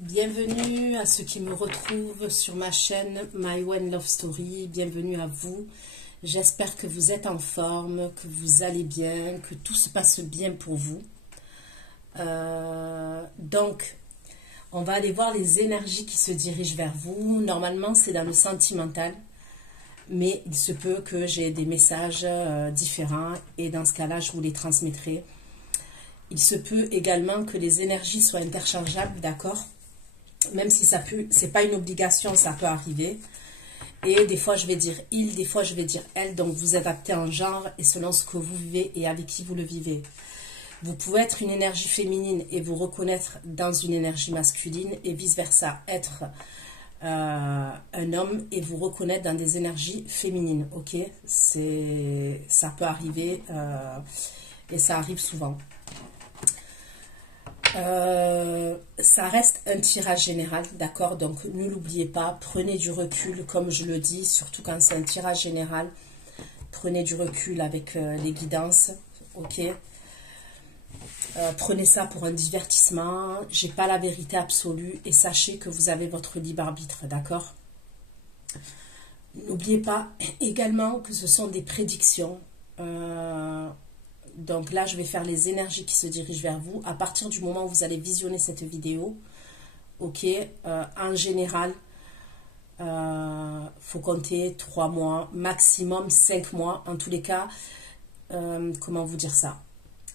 Bienvenue à ceux qui me retrouvent sur ma chaîne My One Love Story. Bienvenue à vous. J'espère que vous êtes en forme, que vous allez bien, que tout se passe bien pour vous. Donc, on va aller voir les énergies qui se dirigent vers vous. Normalement, c'est dans le sentimental. Mais il se peut que j'ai des messages différents et dans ce cas-là, je vous les transmettrai. Il se peut également que les énergies soient interchangeables, d'accord? Même si ça peut, c'est pas une obligation, ça peut arriver. Et des fois, je vais dire il, des fois, je vais dire elle. Donc, vous adaptez en genre et selon ce que vous vivez et avec qui vous le vivez. Vous pouvez être une énergie féminine et vous reconnaître dans une énergie masculine et vice-versa, être un homme et vous reconnaître dans des énergies féminines, ok? Ça peut arriver et ça arrive souvent. Ça reste un tirage général, d'accord? Donc ne l'oubliez pas, prenez du recul, comme je le dis, surtout quand c'est un tirage général. Prenez du recul avec les guidances, ok? Prenez ça pour un divertissement, j'ai pas la vérité absolue et sachez que vous avez votre libre arbitre, d'accord? N'oubliez pas également que ce sont des prédictions. Donc là, je vais faire les énergies qui se dirigent vers vous. À partir du moment où vous allez visionner cette vidéo, ok, en général, faut compter 3 mois, maximum 5 mois. En tous les cas, comment vous dire ça?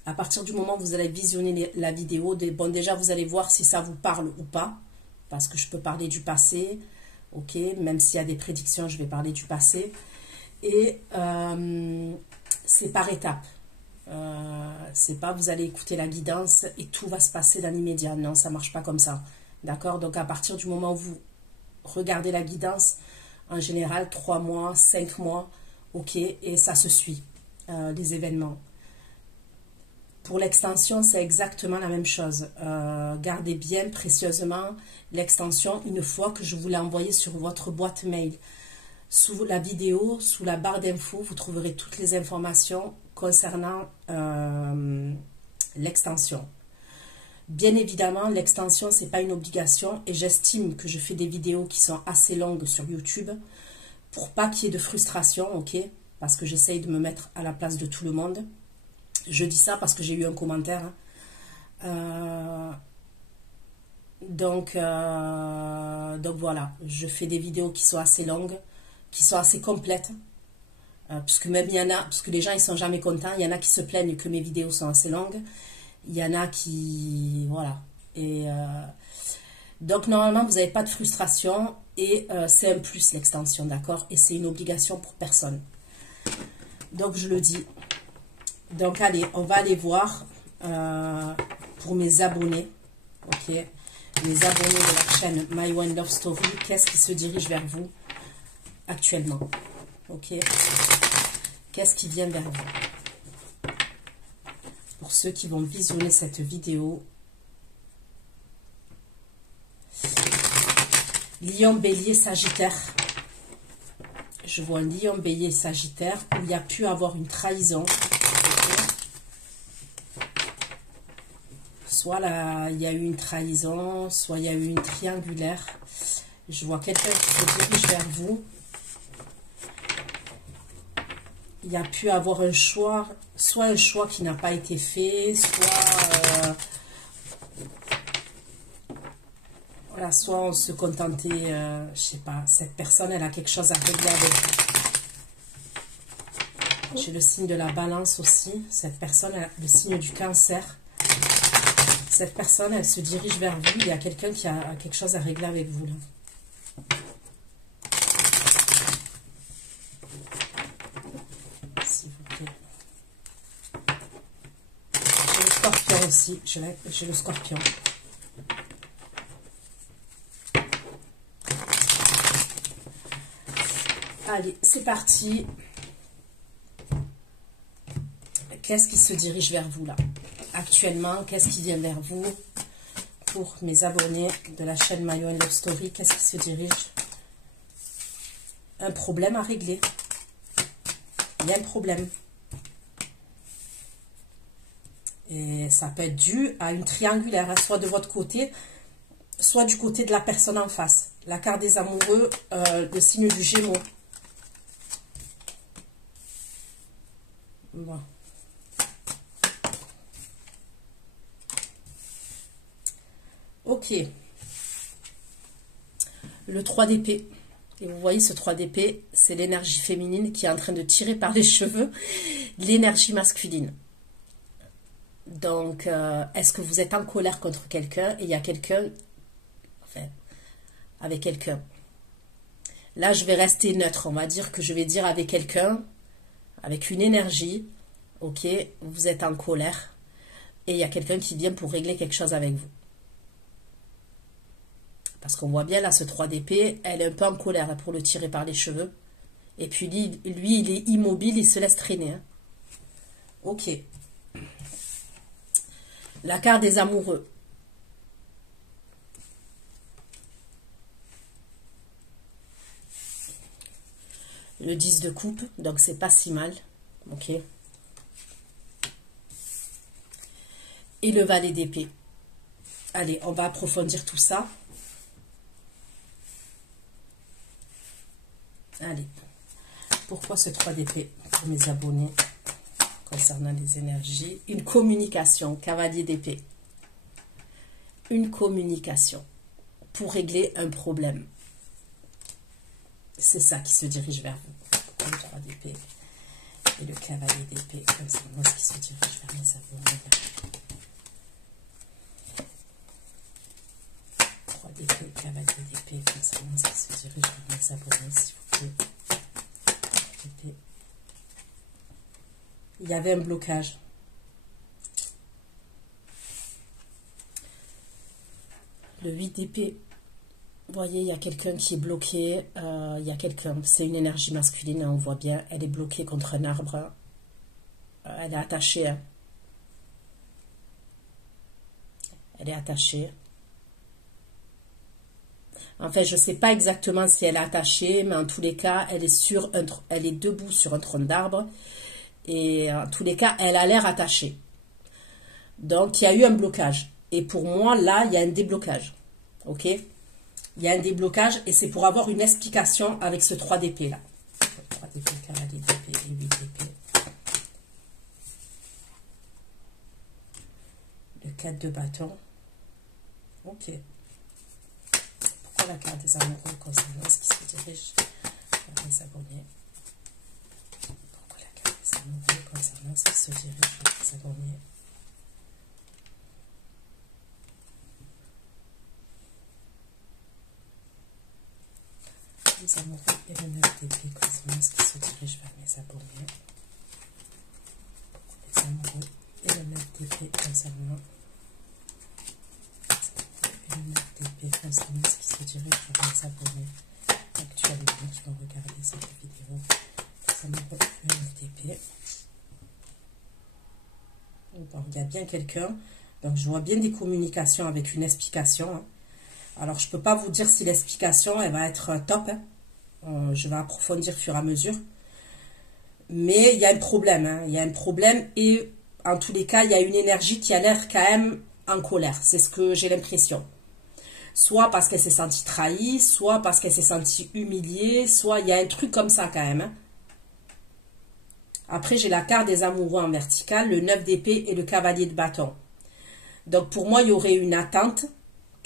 À partir du moment où vous allez visionner la vidéo, bon, déjà, vous allez voir si ça vous parle ou pas. Parce que je peux parler du passé, ok, même s'il y a des prédictions, je vais parler du passé. Et c'est par étapes. C'est pas vous allez écouter la guidance et tout va se passer dans l'immédiat. Non, ça marche pas comme ça. D'accord? Donc à partir du moment où vous regardez la guidance, en général 3 mois, 5 mois, ok, et ça se suit, les événements. Pour l'extension, c'est exactement la même chose. Gardez bien précieusement l'extension une fois que je vous l'ai envoyée sur votre boîte mail. Sous la vidéo, sous la barre d'infos, vous trouverez toutes les informations concernant l'extension. Bien évidemment, l'extension, ce n'est pas une obligation et j'estime que je fais des vidéos qui sont assez longues sur YouTube pour pas qu'il y ait de frustration, ok? Parce que j'essaye de me mettre à la place de tout le monde. Je dis ça parce que j'ai eu un commentaire. Donc voilà, je fais des vidéos qui sont assez longues, qui sont assez complètes. Puisque même il y en a, parce que les gens ils sont jamais contents, il y en a qui se plaignent que mes vidéos sont assez longues, il y en a qui, voilà, et donc normalement vous n'avez pas de frustration et c'est un plus l'extension, d'accord, et c'est une obligation pour personne, donc je le dis. Donc allez, on va aller voir pour mes abonnés, ok, mes abonnés de la chaîne My One Love Story, qu'est-ce qui se dirige vers vous actuellement, ok. Qu'est-ce qui vient vers vous? Pour ceux qui vont visionner cette vidéo. Lion, Bélier, Sagittaire. Je vois un Lion, Bélier, Sagittaire où il y a pu avoir une trahison. Soit là, il y a eu une trahison, soit il y a eu une triangulaire. Je vois quelqu'un qui se dirige vers vous. Il y a pu avoir un choix, soit un choix qui n'a pas été fait, soit voilà, soit on se contentait, je sais pas, cette personne elle a quelque chose à régler avec vous. J'ai le signe de la Balance aussi, cette personne a le signe du Cancer. Cette personne elle se dirige vers vous, il y a quelqu'un qui a quelque chose à régler avec vous là. Aussi, j'ai le Scorpion. Allez, c'est parti. Qu'est-ce qui se dirige vers vous là? Actuellement, qu'est-ce qui vient vers vous? Pour mes abonnés de la chaîne My One Love Story, qu'est-ce qui se dirige? Un problème à régler. Il y a un problème. Et ça peut être dû à une triangulaire, soit de votre côté, soit du côté de la personne en face. La carte des amoureux, le signe du Gémeaux. Bon. Ok. Le 3 d'épée. Et vous voyez, ce 3 d'épée, c'est l'énergie féminine qui est en train de tirer par les cheveux l'énergie masculine. Donc, est-ce que vous êtes en colère contre quelqu'un et il y a quelqu'un, enfin, avec quelqu'un. Là, je vais rester neutre. On va dire que je vais dire avec quelqu'un, avec une énergie, ok, vous êtes en colère et il y a quelqu'un qui vient pour régler quelque chose avec vous. Parce qu'on voit bien là, ce 3 d'épée, elle est un peu en colère pour le tirer par les cheveux. Et puis lui, il est immobile, il se laisse traîner. Hein. Ok. La carte des amoureux. Le 10 de coupe, donc c'est pas si mal. Ok. Et le valet d'épée. Allez, on va approfondir tout ça. Allez, pourquoi ce 3 d'épée pour mes abonnés concernant les énergies? Une communication, cavalier d'épée. Une communication pour régler un problème. C'est ça qui se dirige vers vous. Pourquoi le 3 d'épée et le cavalier d'épée concernant ce qui se dirige vers mes abonnés? 3 d'épée, cavalier d'épée concernant ce qui se dirige vers mes abonnés, s'il vous plaît. Il y avait un blocage. Le 8 d'épée. Vous voyez, il y a quelqu'un qui est bloqué. Il y a quelqu'un, c'est une énergie masculine, hein, on voit bien. Elle est bloquée contre un arbre. Elle est attachée. Hein. Elle est attachée. En fait, je ne sais pas exactement si elle est attachée, mais en tous les cas, elle est debout sur un tronc d'arbre. Et en tous les cas, elle a l'air attachée. Donc, il y a eu un blocage. Et pour moi, là, il y a un déblocage. Ok? Il y a un déblocage et c'est pour avoir une explication avec ce 3 d'épée là. 3 d'épée, cavalier d'épée et 8 d'épée. Le 4 de bâton. Ok. Pourquoi la carte des amoureux concernant ce qui se dirige vers les abonnés? Pourquoi la carte des amoureux concernant ce qui se dirige vers les abonnés? Les amoureux et le 9 d'épée concernant ce qui se dirige vers mes abonnés. Les amoureux et le 9 d'épée concernant ce qui se dirige vers mes abonnés. Actuellement, je vais regarder cette vidéo. Les amoureux et le 9 d'épée. Bon, il y a bien quelqu'un. Donc, je vois bien des communications avec une explication. Hein. Alors, je ne peux pas vous dire si l'explication, elle va être top. Hein. Je vais approfondir au fur et à mesure. Mais il y a un problème. Hein. Il y a un problème et en tous les cas, il y a une énergie qui a l'air quand même en colère. C'est ce que j'ai l'impression. Soit parce qu'elle s'est sentie trahie, soit parce qu'elle s'est sentie humiliée, soit il y a un truc comme ça quand même. Hein. Après, j'ai la carte des amoureux en vertical, le 9 d'épée et le cavalier de bâton. Donc, pour moi, il y aurait une attente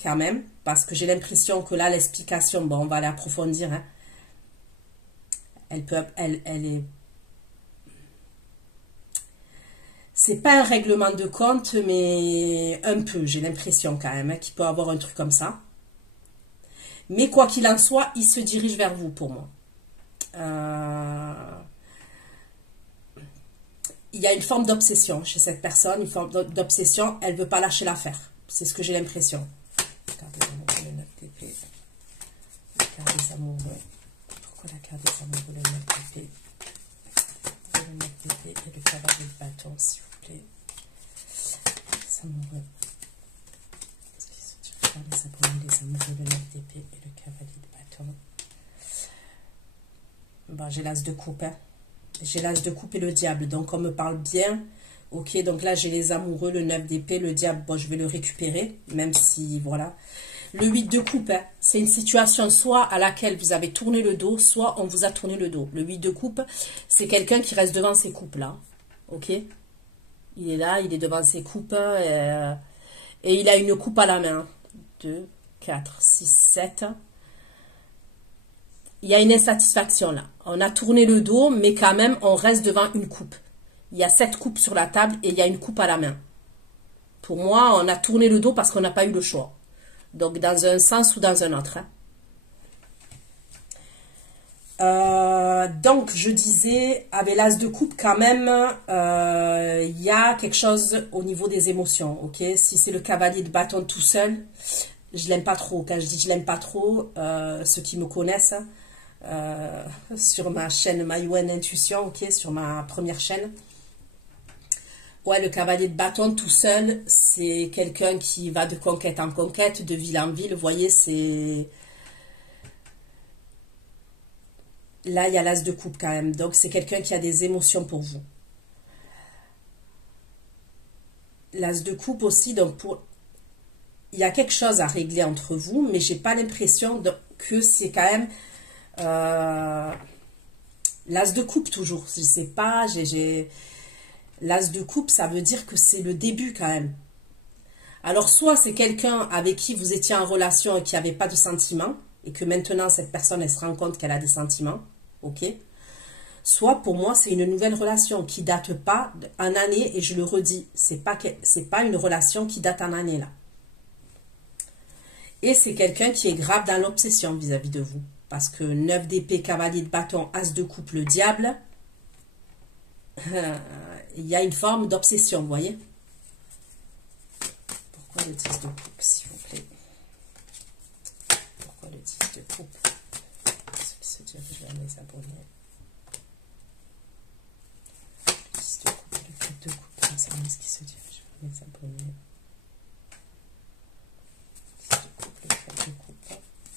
quand même. Parce que j'ai l'impression que là, l'explication, bon, on va l'approfondir. Hein. Elle est... C'est pas un règlement de compte, mais un peu, j'ai l'impression quand même, hein, qu'il peut avoir un truc comme ça. Mais quoi qu'il en soit, il se dirige vers vous pour moi. Il y a une forme d'obsession chez cette personne, une forme d'obsession, elle ne veut pas lâcher l'affaire. C'est ce que j'ai l'impression. Carte des amoureux, le 9 d'épée. La carte des amoureux. Pourquoi la carte des amoureux, le 9 d'épée? Le 9 d'épée et le cavalier de bâton, s'il vous plaît. Les amoureux. Qu'est-ce qui se dirige vers les abonnés, les amoureux, le 9 d'épée et le cavalier de bâton? Bon, j'ai l'as de coupe. Hein. J'ai l'as de coupe et le diable. Donc, on me parle bien. Ok, donc là, j'ai les amoureux, le 9 d'épée, le diable. Bon, je vais le récupérer, même si, voilà. Le 8 de coupe, hein, c'est une situation soit à laquelle vous avez tourné le dos, soit on vous a tourné le dos. Le 8 de coupe, c'est quelqu'un qui reste devant ses coupes là. Ok? Il est là, il est devant ses coupes et il a une coupe à la main. 2, 4, 6, 7. Il y a une insatisfaction là. On a tourné le dos, mais quand même, on reste devant une coupe. Il y a 7 coupes sur la table et il y a une coupe à la main. Pour moi, on a tourné le dos parce qu'on n'a pas eu le choix. Donc, dans un sens ou dans un autre. Hein. Donc, je disais, avec l'as de coupe, quand même, il y a quelque chose au niveau des émotions. Ok, si c'est le cavalier de bâton tout seul, je l'aime pas trop. Quand je dis je l'aime pas trop, ceux qui me connaissent, sur ma chaîne Mayouen Intuition, ok, sur ma première chaîne. Ouais, le cavalier de bâton tout seul, c'est quelqu'un qui va de conquête en conquête, de ville en ville. Vous voyez, c'est... Là, il y a l'as de coupe quand même. Donc, c'est quelqu'un qui a des émotions pour vous. L'as de coupe aussi, donc pour... il y a quelque chose à régler entre vous, mais j'ai pas l'impression que c'est quand même... l'as de coupe toujours. Je sais pas, l'as de coupe, ça veut dire que c'est le début quand même. Alors, soit c'est quelqu'un avec qui vous étiez en relation et qui n'avait pas de sentiments, et que maintenant, cette personne, elle se rend compte qu'elle a des sentiments, ok? Soit, pour moi, c'est une nouvelle relation qui date pas en année, et je le redis, c'est pas une relation qui date en année, là. Et c'est quelqu'un qui est grave dans l'obsession vis-à-vis de vous. Parce que 9 d'épée, cavalier de bâton, as de coupe, le diable... il y a une forme d'obsession, vous voyez. Pourquoi le 10 de coupe, s'il vous plaît? Pourquoi le 10 de coupe? Ce qui se dirige vers mes abonnés. Le 10 de coupe, le 4 de coupe, concernant ce qui se dirige vers mes abonnés. Le 10 de coupe, le 4 de coupe.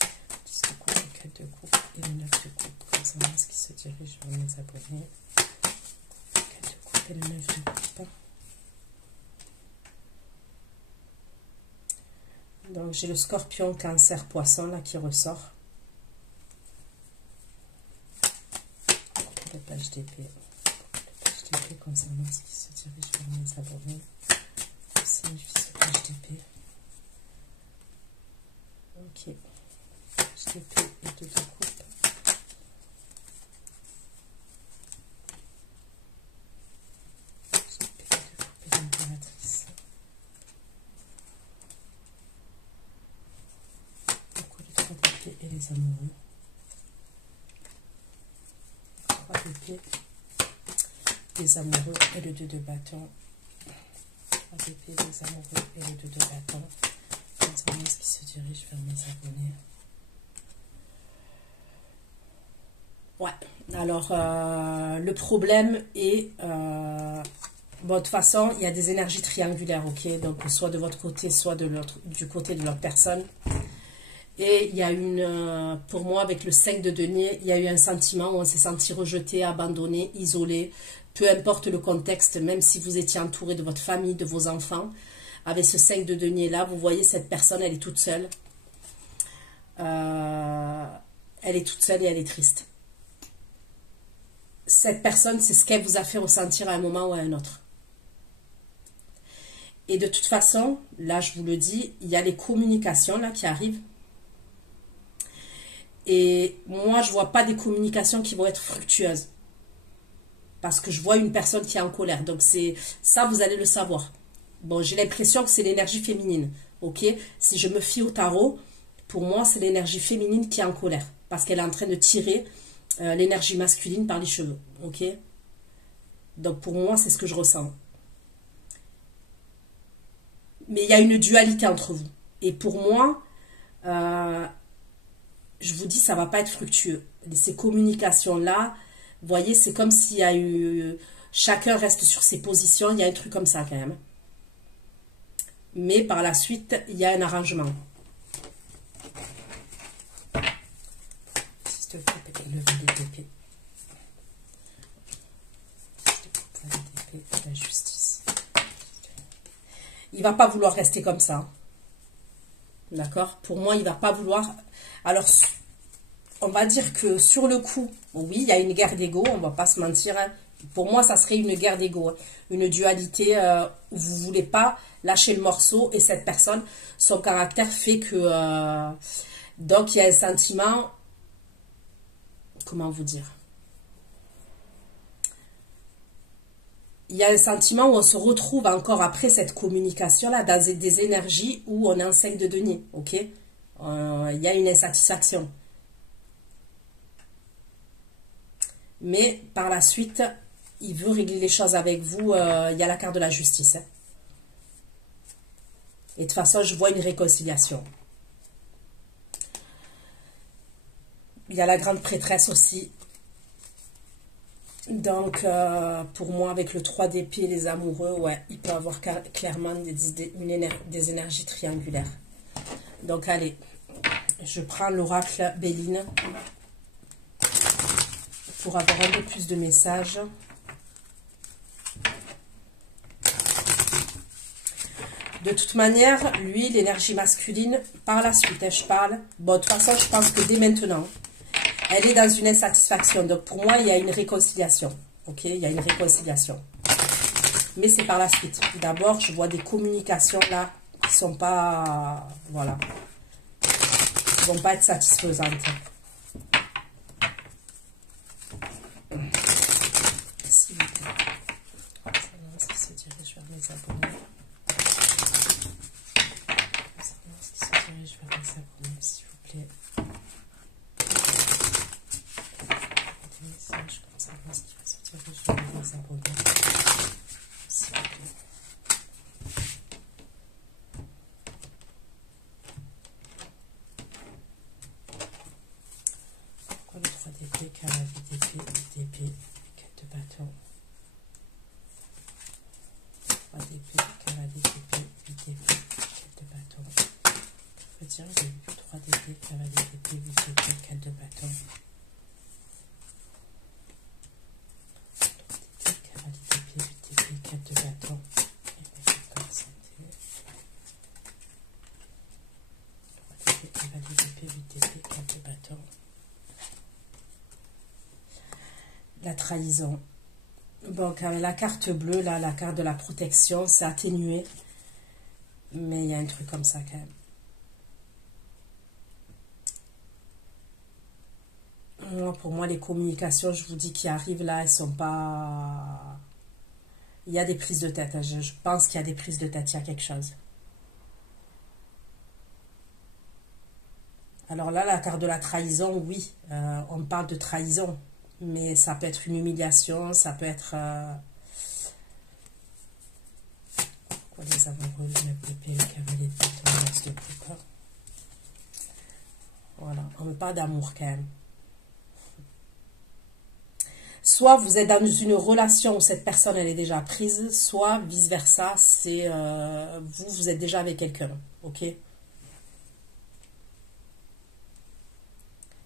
Le 10 de coupe, le 4 de coupe et le 9 de coupe, concernant ce qui se dirige vers mes abonnés. Le 9 de coupe. Donc j'ai le scorpion, cancer, poisson là qui ressort. Le page d'épée. Le page d'épée concernant ce qui se dirige vers mes abonnés. Que signifie ce page d'épée? Ok. Page d'épée et 2 de coupe. Et les amoureux. 3 d'épée, les amoureux et le 2 de bâton. 3 d'épée, les amoureux et le 2 de bâton. Concernant ce qui se dirige vers mes abonnés. Ouais, alors le problème est... bon, de toute façon, il y a des énergies triangulaires, ok? Donc, soit de votre côté, soit du côté de l'autre personne. Et il y a une, pour moi, avec le 5 de denier, il y a eu un sentiment où on s'est senti rejeté, abandonné, isolé. Peu importe le contexte, même si vous étiez entouré de votre famille, de vos enfants. Avec ce 5 de denier là, vous voyez cette personne, elle est toute seule. Elle est toute seule et elle est triste. Cette personne, c'est ce qu'elle vous a fait ressentir à un moment ou à un autre. Et de toute façon, là, je vous le dis, il y a les communications là qui arrivent. Et moi, je ne vois pas des communications qui vont être fructueuses. Parce que je vois une personne qui est en colère. Donc, c'est ça, vous allez le savoir. Bon, j'ai l'impression que c'est l'énergie féminine. Ok? Si je me fie au tarot, pour moi, c'est l'énergie féminine qui est en colère. Parce qu'elle est en train de tirer l'énergie masculine par les cheveux. Ok? Donc, pour moi, c'est ce que je ressens. Mais il y a une dualité entre vous. Et pour moi... je vous dis, ça ne va pas être fructueux. Ces communications-là, vous voyez, c'est comme s'il y a eu... Chacun reste sur ses positions, il y a un truc comme ça quand même. Mais par la suite, il y a un arrangement. La justice. Il ne va pas vouloir rester comme ça. D'accord? Pour moi, il va pas vouloir... Alors, on va dire que sur le coup, oui, il y a une guerre d'ego, on va pas se mentir. Hein. Pour moi, ça serait une guerre d'ego, hein. Une dualité où vous voulez pas lâcher le morceau et cette personne, son caractère fait que... donc, il y a un sentiment... Comment vous dire? Il y a un sentiment où on se retrouve encore après cette communication-là dans des énergies où on est en 5 de denier, ok? Il y a une insatisfaction. Mais par la suite, il veut régler les choses avec vous. Il y a la carte de la justice. Hein. Et de toute façon, je vois une réconciliation. Il y a la grande prêtresse aussi. Donc, pour moi, avec le 3 d'épée, les amoureux, ouais, il peut avoir clairement des énergies triangulaires. Donc, allez, je prends l'oracle Béline pour avoir un peu plus de messages. De toute manière, lui, l'énergie masculine, par la suite, hein, je parle. Bon, de toute façon, je pense que dès maintenant, elle est dans une insatisfaction. Donc, pour moi, il y a une réconciliation. Ok, il y a une réconciliation. Mais c'est par la suite. D'abord, je vois des communications là qui sont pas... Voilà. Qui vont pas être satisfaisantes. S'il vous plaît. Ce qui se dirige vers mes abonnés. Ce qui se dirige vers mes abonnés, s'il vous plaît. Des messages comme ça, ce qui va se dirige vers mes abonnés. S'il vous plaît. Pourquoi le 3 d'épée, cavalier d'épée, 4 de bâton. 3 d'épée, cavalier d'épée, 8 d'épée, 4 de bâton. Je veux dire, j'ai eu 3 d'épée, cavalier d'épée, 8 d'épée, 4 de bâton. 3 d'épée, cavalier d'épée, 8 d'épée, 4 de bâton. Et mes cartes santé. 3 d'épée, cavalier d'épée, 8 d'épée, 4 de bâton. La trahison. Bon, la carte bleue, là, la carte de la protection, c'est atténué. Mais il y a un truc comme ça quand même. Pour moi, les communications, je vous dis, qui arrivent là, elles sont pas... Il y a des prises de tête. Hein. Je pense qu'il y a des prises de tête, il y a quelque chose. Alors là, la carte de la trahison, oui, on parle de trahison. Mais ça peut être une humiliation, ça peut être... Pourquoi les amoureux, le pépé, le cavalier de bâton, l'as de coupe. Voilà, on ne veut pas d'amour quand même. Soit vous êtes dans une relation où cette personne, elle est déjà prise, soit vice-versa, c'est vous êtes déjà avec quelqu'un, ok?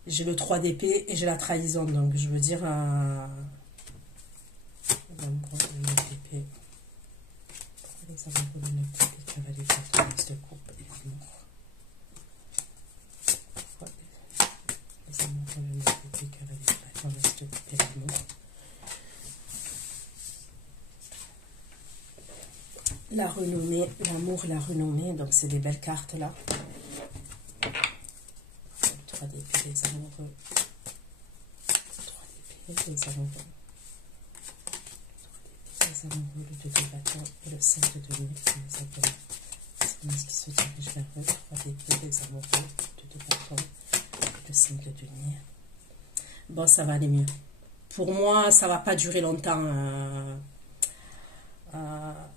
J'ai le 3 d'épée et j'ai la trahison, donc je veux dire... Pourquoi les amoureux de ne coupe et cavalier de bâton, l'as de coupe et l'amour. Pourquoi les amoureux de ne coupe et cavalier de bâton, l'as de coupe et l'amour. La renommée, l'amour, la renommée, donc c'est des belles cartes là. 3 d'épée, les amoureux. 3 d'épée, les amoureux. 3 d'épée, les amoureux, le 2 de bâton et le 5 de denier, les abonnés. C'est ce qui se dirige vers eux. 3 d'épée, les amoureux, le 2 de bâton et le 5 de denier. Bon, ça va aller mieux. Pour moi, ça va pas durer longtemps.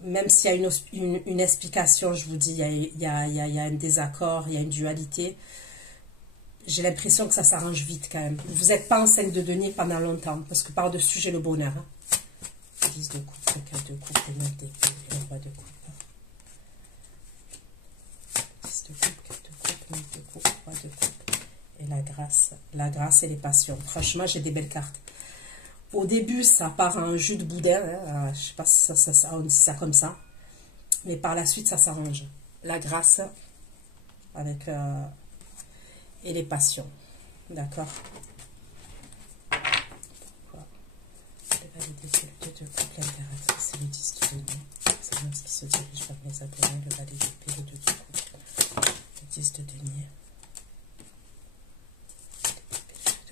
Même s'il y a une explication, je vous dis, il y a un désaccord, il y a une dualité. J'ai l'impression que ça s'arrange vite quand même. Vous n'êtes pas en 5 de denier pendant longtemps, parce que par-dessus, j'ai le bonheur. Hein. 10 de coupe, 4 de coupe, et 9 d'épée, et le roi de coupe. 10 de coupe, 4 de coupe, 9 de coupe, roi de coupe. Et la grâce et les passions. Franchement, j'ai des belles cartes. Au début, ça part en jus de boudin. Hein. Je ne sais pas si on dit ça comme ça. Mais par la suite, ça s'arrange. La grâce... avec et les passions. D'accord. Le valet d'épée, le 2 de coupe, l'impératrice et le 10 de denier. C'est l'homme qui se dirige vers les abonnés. Le valet d'épée, le 2 de coupe, le 10 de denier. Le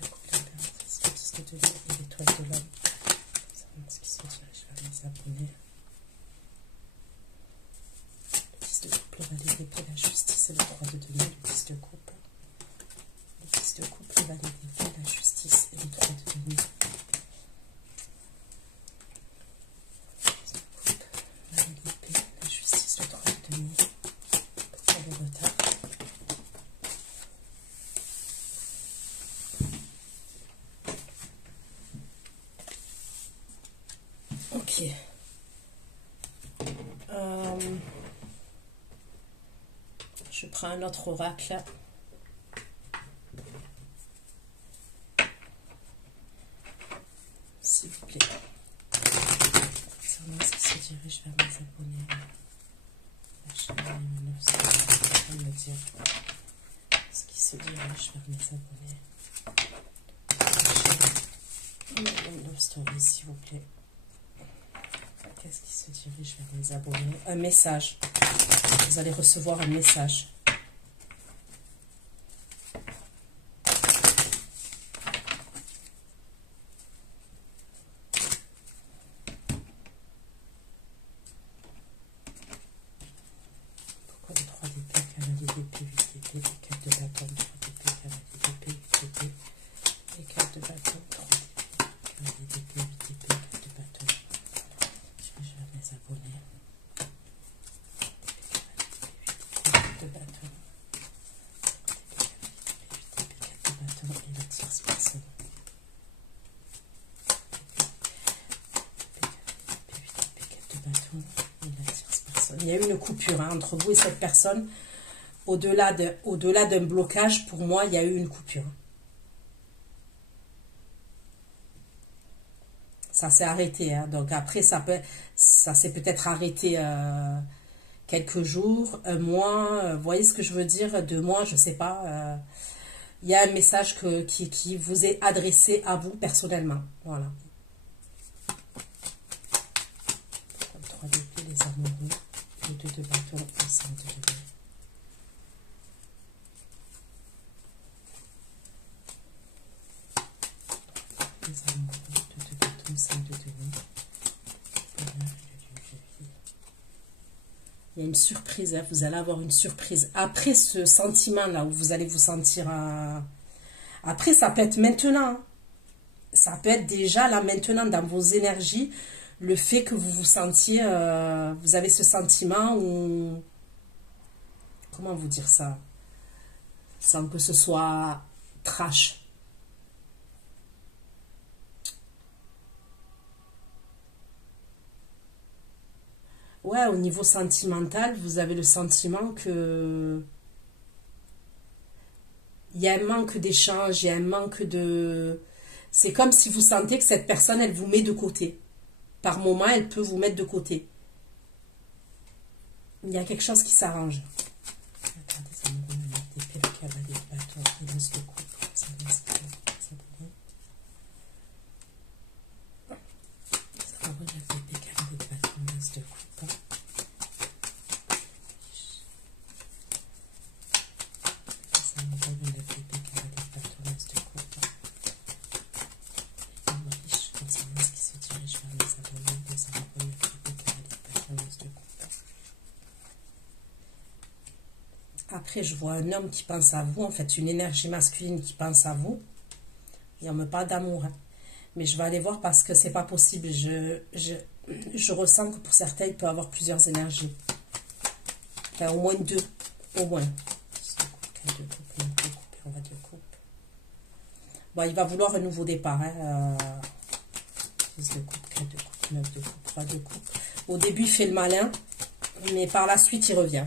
2 de coupe, l'impératrice, le 10 de denier et l'étoile de l'homme. C'est l'homme qui se dirige vers les abonnés. Le 10 de coupe, le valet d'épée, la justice et le 3 de denier. Le 10 de coupe. Le 10 de coupe, le valet d'épée, la justice et le 3 de denier. Ok. Je prends un autre oracle. S'il vous plaît. Concernant ce qui se dirige vers mes abonnés. La chaîne 1900, me dire ce qui se dirige vers mes abonnés. Love Story, s'il vous plaît. Qu'est-ce qui se dirige vers mes abonnés? Un message. Vous allez recevoir un message. Pourquoi le 3 d'épée, cavalier d'épée, 8 d'épée, les 4 de bâton, 3 d'épée, cavalier d'épée, 8 d'épée, les 4 de bâton, 3 d'épée, cavalier d'épée, 8 d'épée, 4 de bâton. Je vais vers mes abonnés. De bâton. Et la tierce personne. Il y a eu une coupure hein, entre vous et cette personne. Au-delà d'un blocage, pour moi, il y a eu une coupure. Ça s'est arrêté. Hein. Donc après, ça s'est peut-être arrêté quelques jours, un mois. Vous voyez ce que je veux dire? 2 mois, je ne sais pas. Il y a un message qui vous est adressé à vous personnellement. Voilà. Le 3 d'épée, les amoureux. Le 2 de bâton, le 5 de denier. Les amoureux, le 2 de bâton, le 5 de denier. Il y a une surprise, hein. Vous allez avoir une surprise. Après ce sentiment-là, où vous allez vous sentir... Après, ça peut être maintenant. Hein. Ça peut être déjà là, maintenant, dans vos énergies, le fait que vous vous sentiez... vous avez ce sentiment où... Comment vous dire ça? Sans que ce soit trash. Ouais, au niveau sentimental, vous avez le sentiment que... Il y a un manque d'échange, il y a un manque de... C'est comme si vous sentez que cette personne, elle vous met de côté. Par moment, elle peut vous mettre de côté. Il y a quelque chose qui s'arrange. Après, je vois un homme qui pense à vous, en fait, une énergie masculine qui pense à vous. Et on me parle d'amour. Hein. Mais je vais aller voir parce que c'est pas possible. Je ressens que pour certains, il peut y avoir plusieurs énergies. Enfin, au moins 2. Au moins. Bon, il va vouloir un nouveau départ. Hein. 6 de coupe, 4 de coupe, 9 de coupe, 3 de coupe. Au début, il fait le malin. Mais par la suite, il revient.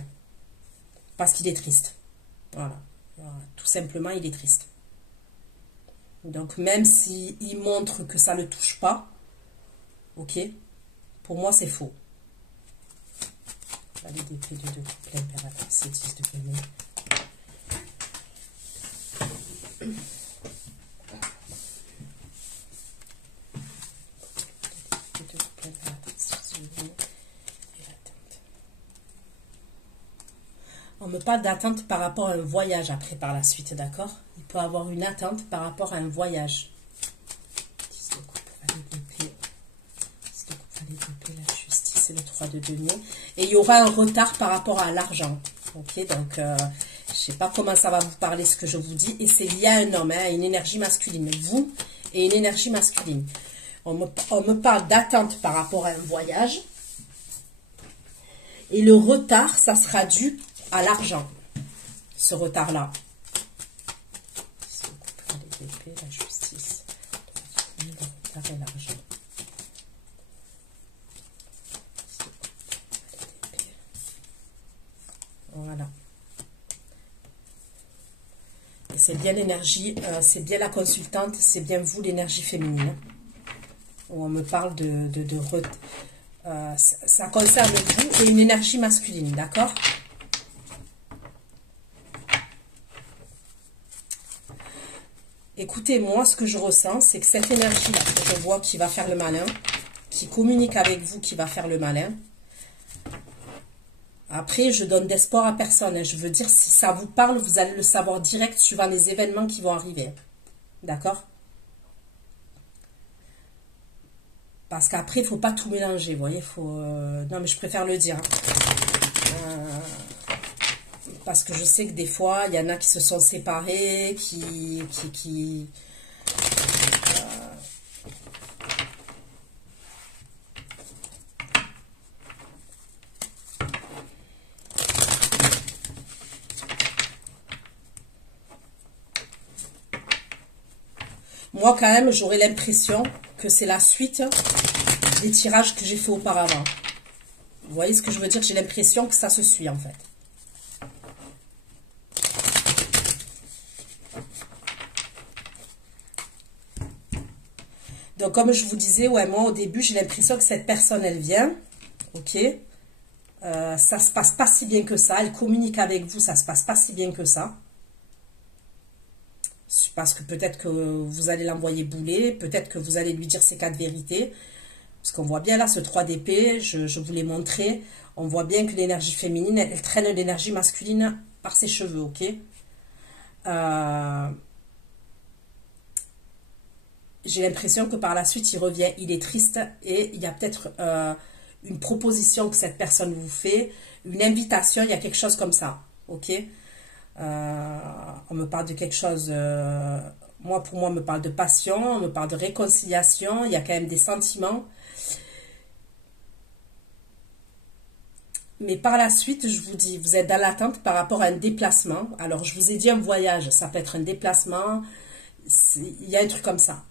Parce qu'il est triste. Voilà. Tout simplement, il est triste. Donc, même s'il montre que ça ne le touche pas, ok, pour moi, c'est faux. Valet d'épée, 2 de coupe, l'impératrice, 10 de denier. On me parle d'attente par rapport à un voyage après par la suite, d'accord? Il peut avoir une attente par rapport à un voyage. 10 de coupe, valet d'épée. 10 de coupe, valet d'épée, la justice et le 3 de denier. Et il y aura un retard par rapport à l'argent. Ok, donc je ne sais pas comment ça va vous parler ce que je vous dis. Et c'est lié à un homme, hein, à une énergie masculine. Vous et une énergie masculine. On me parle d'attente par rapport à un voyage. Et le retard, ça sera dû à l'argent. Ce retard-là. La justice. Le retard et l'argent. Voilà. Et c'est bien l'énergie, c'est bien la consultante, c'est bien vous l'énergie féminine. Où on me parle ça concerne vous et une énergie masculine, d'accord? Écoutez, moi, ce que je ressens, c'est que cette énergie-là, que je vois qui va faire le malin, qui communique avec vous, qui va faire le malin. Après, je donne d'espoir à personne. Hein. Je veux dire, si ça vous parle, vous allez le savoir direct suivant les événements qui vont arriver. D'accord? Parce qu'après, il ne faut pas tout mélanger, vous voyez. Non, mais je préfère le dire. Hein. Parce que je sais que des fois, il y en a qui se sont séparés, Moi, quand même, j'aurais l'impression que c'est la suite des tirages que j'ai fait auparavant. Vous voyez ce que je veux dire? J'ai l'impression que ça se suit, en fait. Donc, comme je vous disais, ouais, moi, au début, j'ai l'impression que cette personne, elle vient. Ok. Ça se passe pas si bien que ça. Elle communique avec vous, ça se passe pas si bien que ça. Parce que peut-être que vous allez l'envoyer bouler, peut-être que vous allez lui dire ses 4 vérités. Parce qu'on voit bien là, ce 3 d'épée, je vous l'ai montré. On voit bien que l'énergie féminine, elle traîne l'énergie masculine par ses cheveux, ok? J'ai l'impression que par la suite, il revient, il est triste et il y a peut-être une proposition que cette personne vous fait, une invitation, il y a quelque chose comme ça, ok? On me parle de quelque chose, pour moi, on me parle de passion, on me parle de réconciliation, il y a quand même des sentiments. Mais par la suite, je vous dis, vous êtes dans l'attente par rapport à un déplacement. Alors, je vous ai dit un voyage, ça peut être un déplacement, il y a un truc comme ça.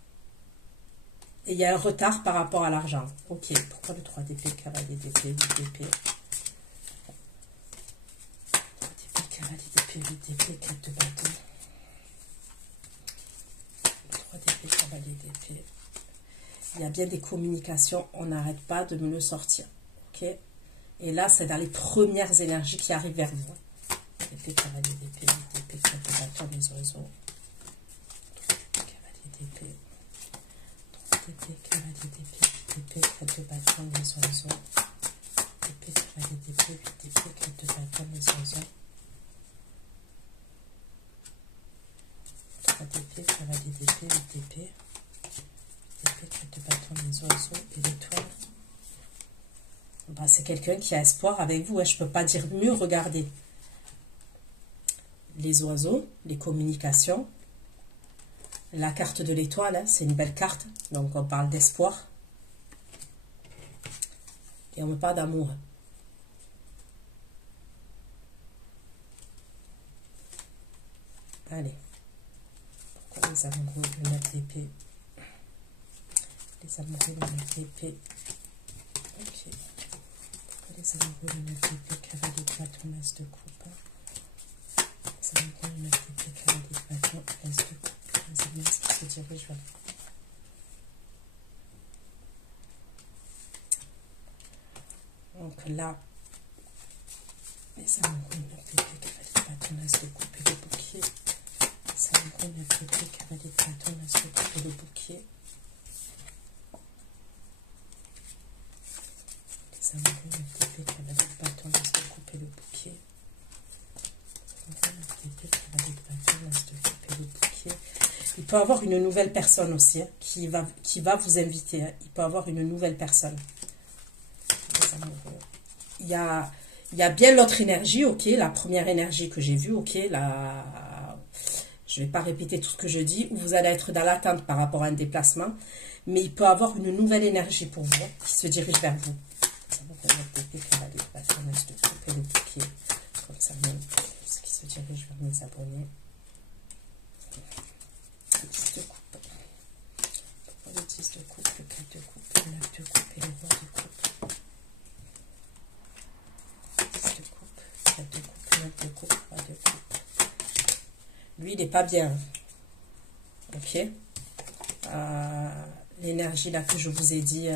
Et il y a un retard par rapport à l'argent. Ok, pourquoi le 3 d'épée, cavalier d'épée, 8 d'épée? Cavalier d'épée, 8 d'épée, 4 de bâton. 3 d'épée, cavalier d'épée. Il y a bien des communications, on n'arrête pas de me le sortir. Ok? Et là, c'est dans les premières énergies qui arrivent vers vous. Épée, cavalier d'épée, 8 d'épée, 4 de bâton, les oiseaux. Cavalier d'épée. 3 d'épée, cavalier d'épée, 8 d'épée, 4 de bâton, les oiseaux. Épée, cavalier d'épée, 8 d'épée, 4 de bâton, les oiseaux. 3 d'épée, cavalier d'épée, 8 d'épée. Épée, 4 de bâton, les oiseaux et l'étoile. Bah, c'est quelqu'un qui a espoir avec vous. Hein. Je ne peux pas dire mieux. Regardez. Les oiseaux, les communications. La carte de l'étoile, hein, c'est une belle carte. Donc, on parle d'espoir. Et on me parle d'amour. Allez. Pourquoi les amoureux, le 9 d'épée? Les amoureux, le 9 d'épée. Ok. Les amoureux, le 9 d'épée, cavalier de bâton, as de coupe. Les amoureux, le 9 d'épée, cavalier de bâton, as de coupe. Les amis qui se dirigent vers vous. Donc là, les amoureux, le 9 d'épée, cavalier de bâton, as de coupe et le bouquet. Les amoureux, le 9 d'épée, cavalier de bâton, as de coupe et le bouquet. Les amoureux, le 9 d'épée, cavalier de bâton, as de coupe et le bouquet. peut avoir une nouvelle personne aussi, hein, qui va vous inviter. Hein. Il peut avoir une nouvelle personne. Il y a bien l'autre énergie, ok, la première énergie que j'ai vue, ok, je ne vais pas répéter tout ce que je dis, où vous allez être dans l'attente par rapport à un déplacement, mais il peut avoir une nouvelle énergie pour vous, qui se dirige vers vous. Comme ça, ce qui se dirige vers mes abonnés. 10 de coupe. Pourquoi le 10 de coupe, le 4 de coupe, le 9 de coupe et le roi de coupe. 10 de coupe, 4 de coupe, 9 de coupe, roi de coupe. Lui, il n'est pas bien. Ok. L'énergie là que je vous ai dit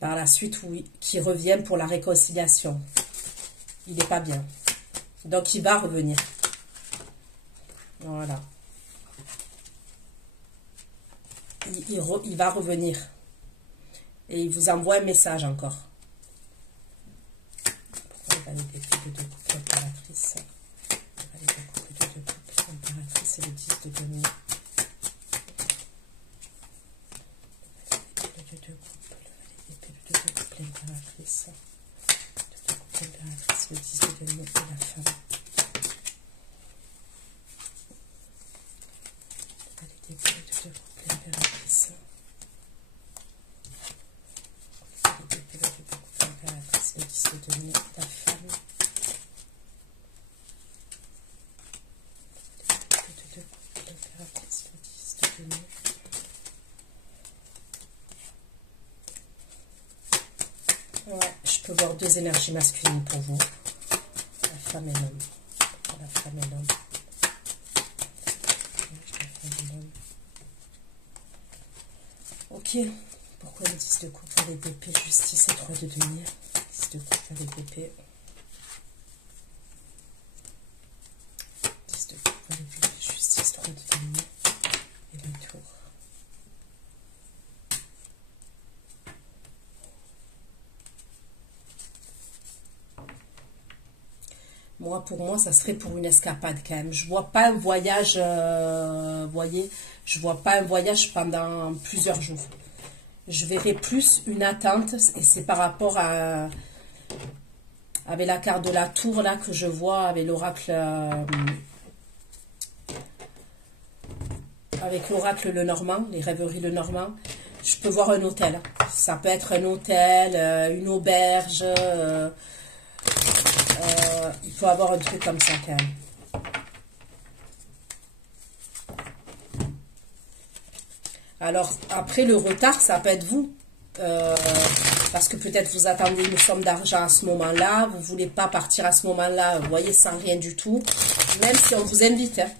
par la suite, oui, qui revient pour la réconciliation. Il n'est pas bien. Donc, il va revenir. Voilà. Il va revenir. Et il vous envoie un message encore. Pourquoi il va les défis de deux couples l'impératrice? Il va les deux couples de deux couples l'impératrice et le 10 de denier. Le de deux couples, le de deux couples l'impératrice. Le deux couples l'impératrice, le 10 de denier et la femme. Les deux couples l'impératrice. Le 10 de denier et la femme. Le 2 couples l'impératrice, le 10 de denier. Ouais, je peux voir deux énergies masculines pour vous. La femme et l'homme. La femme et l'homme. Ok. Pourquoi le 10 de coupe avec d'épée, justice et 3 de denier? 10 de coupe avec d'épée. 10 de coupe avec d'épée, justice, 3 de denier. Et le tour. Moi, pour moi, ça serait pour une escapade quand même. Je vois pas un voyage, voyez, je vois pas un voyage pendant plusieurs jours. Je verrai plus une attente, et c'est par rapport à avec la carte de la tour là que je vois avec l'oracle le Normand, les rêveries le Normand. Je peux voir un hôtel. Ça peut être un hôtel, une auberge. Il faut avoir un truc comme ça quand même. Alors, après, le retard, ça peut être vous. Parce que peut-être vous attendez une somme d'argent à ce moment-là. Vous ne voulez pas partir à ce moment-là, vous voyez, sans rien du tout. Même si on vous invite. Hein.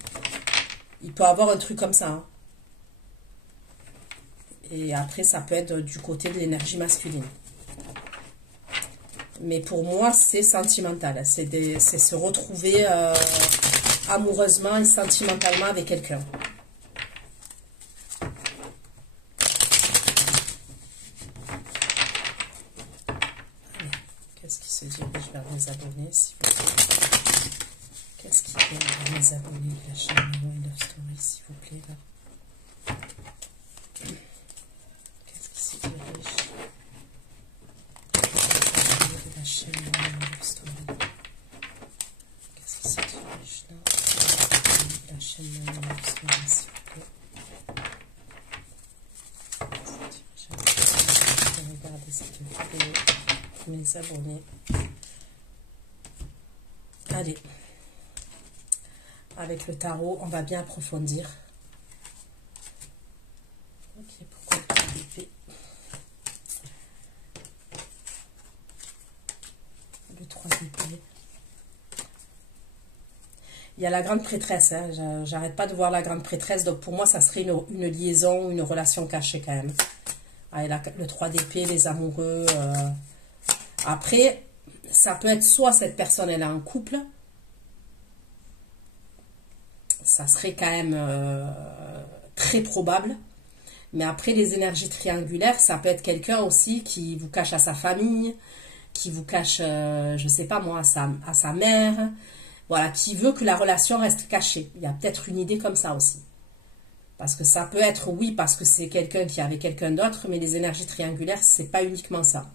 Il peut y avoir un truc comme ça. Hein. Et après, ça peut être du côté de l'énergie masculine. Mais pour moi, c'est sentimental. C'est se retrouver amoureusement et sentimentalement avec quelqu'un. Qu'est-ce qui se dirige vers mes abonnés, s'il vous plaît? Qu'est-ce qui vient vers mes abonnés de la chaîne Marois Love Story, s'il vous plaît, là? Qu'est-ce qui se dirige de la chaîne Marois Love Story? Qu'est-ce qui se dirige là? De la chaîne Marois Love Story, s'il vous plaît. Je vais regarder cette vidéo. Mes abonnés. Allez. Avec le tarot, on va bien approfondir. Ok, pourquoi l'épée? Le 3 d'épée. Il y a la grande prêtresse. Hein. J'arrête pas de voir la grande prêtresse. Donc pour moi, ça serait une liaison, une relation cachée quand même. Allez, le 3 d'épée, les amoureux. Après, ça peut être soit cette personne, elle est en couple. Ça serait quand même très probable. Mais après, les énergies triangulaires, ça peut être quelqu'un aussi qui vous cache à sa famille, qui vous cache, je ne sais pas moi, à sa mère, Voilà, qui veut que la relation reste cachée. Il y a peut-être une idée comme ça aussi. Parce que ça peut être, oui, parce que c'est quelqu'un qui est avec quelqu'un d'autre, mais les énergies triangulaires, c'est pas uniquement ça.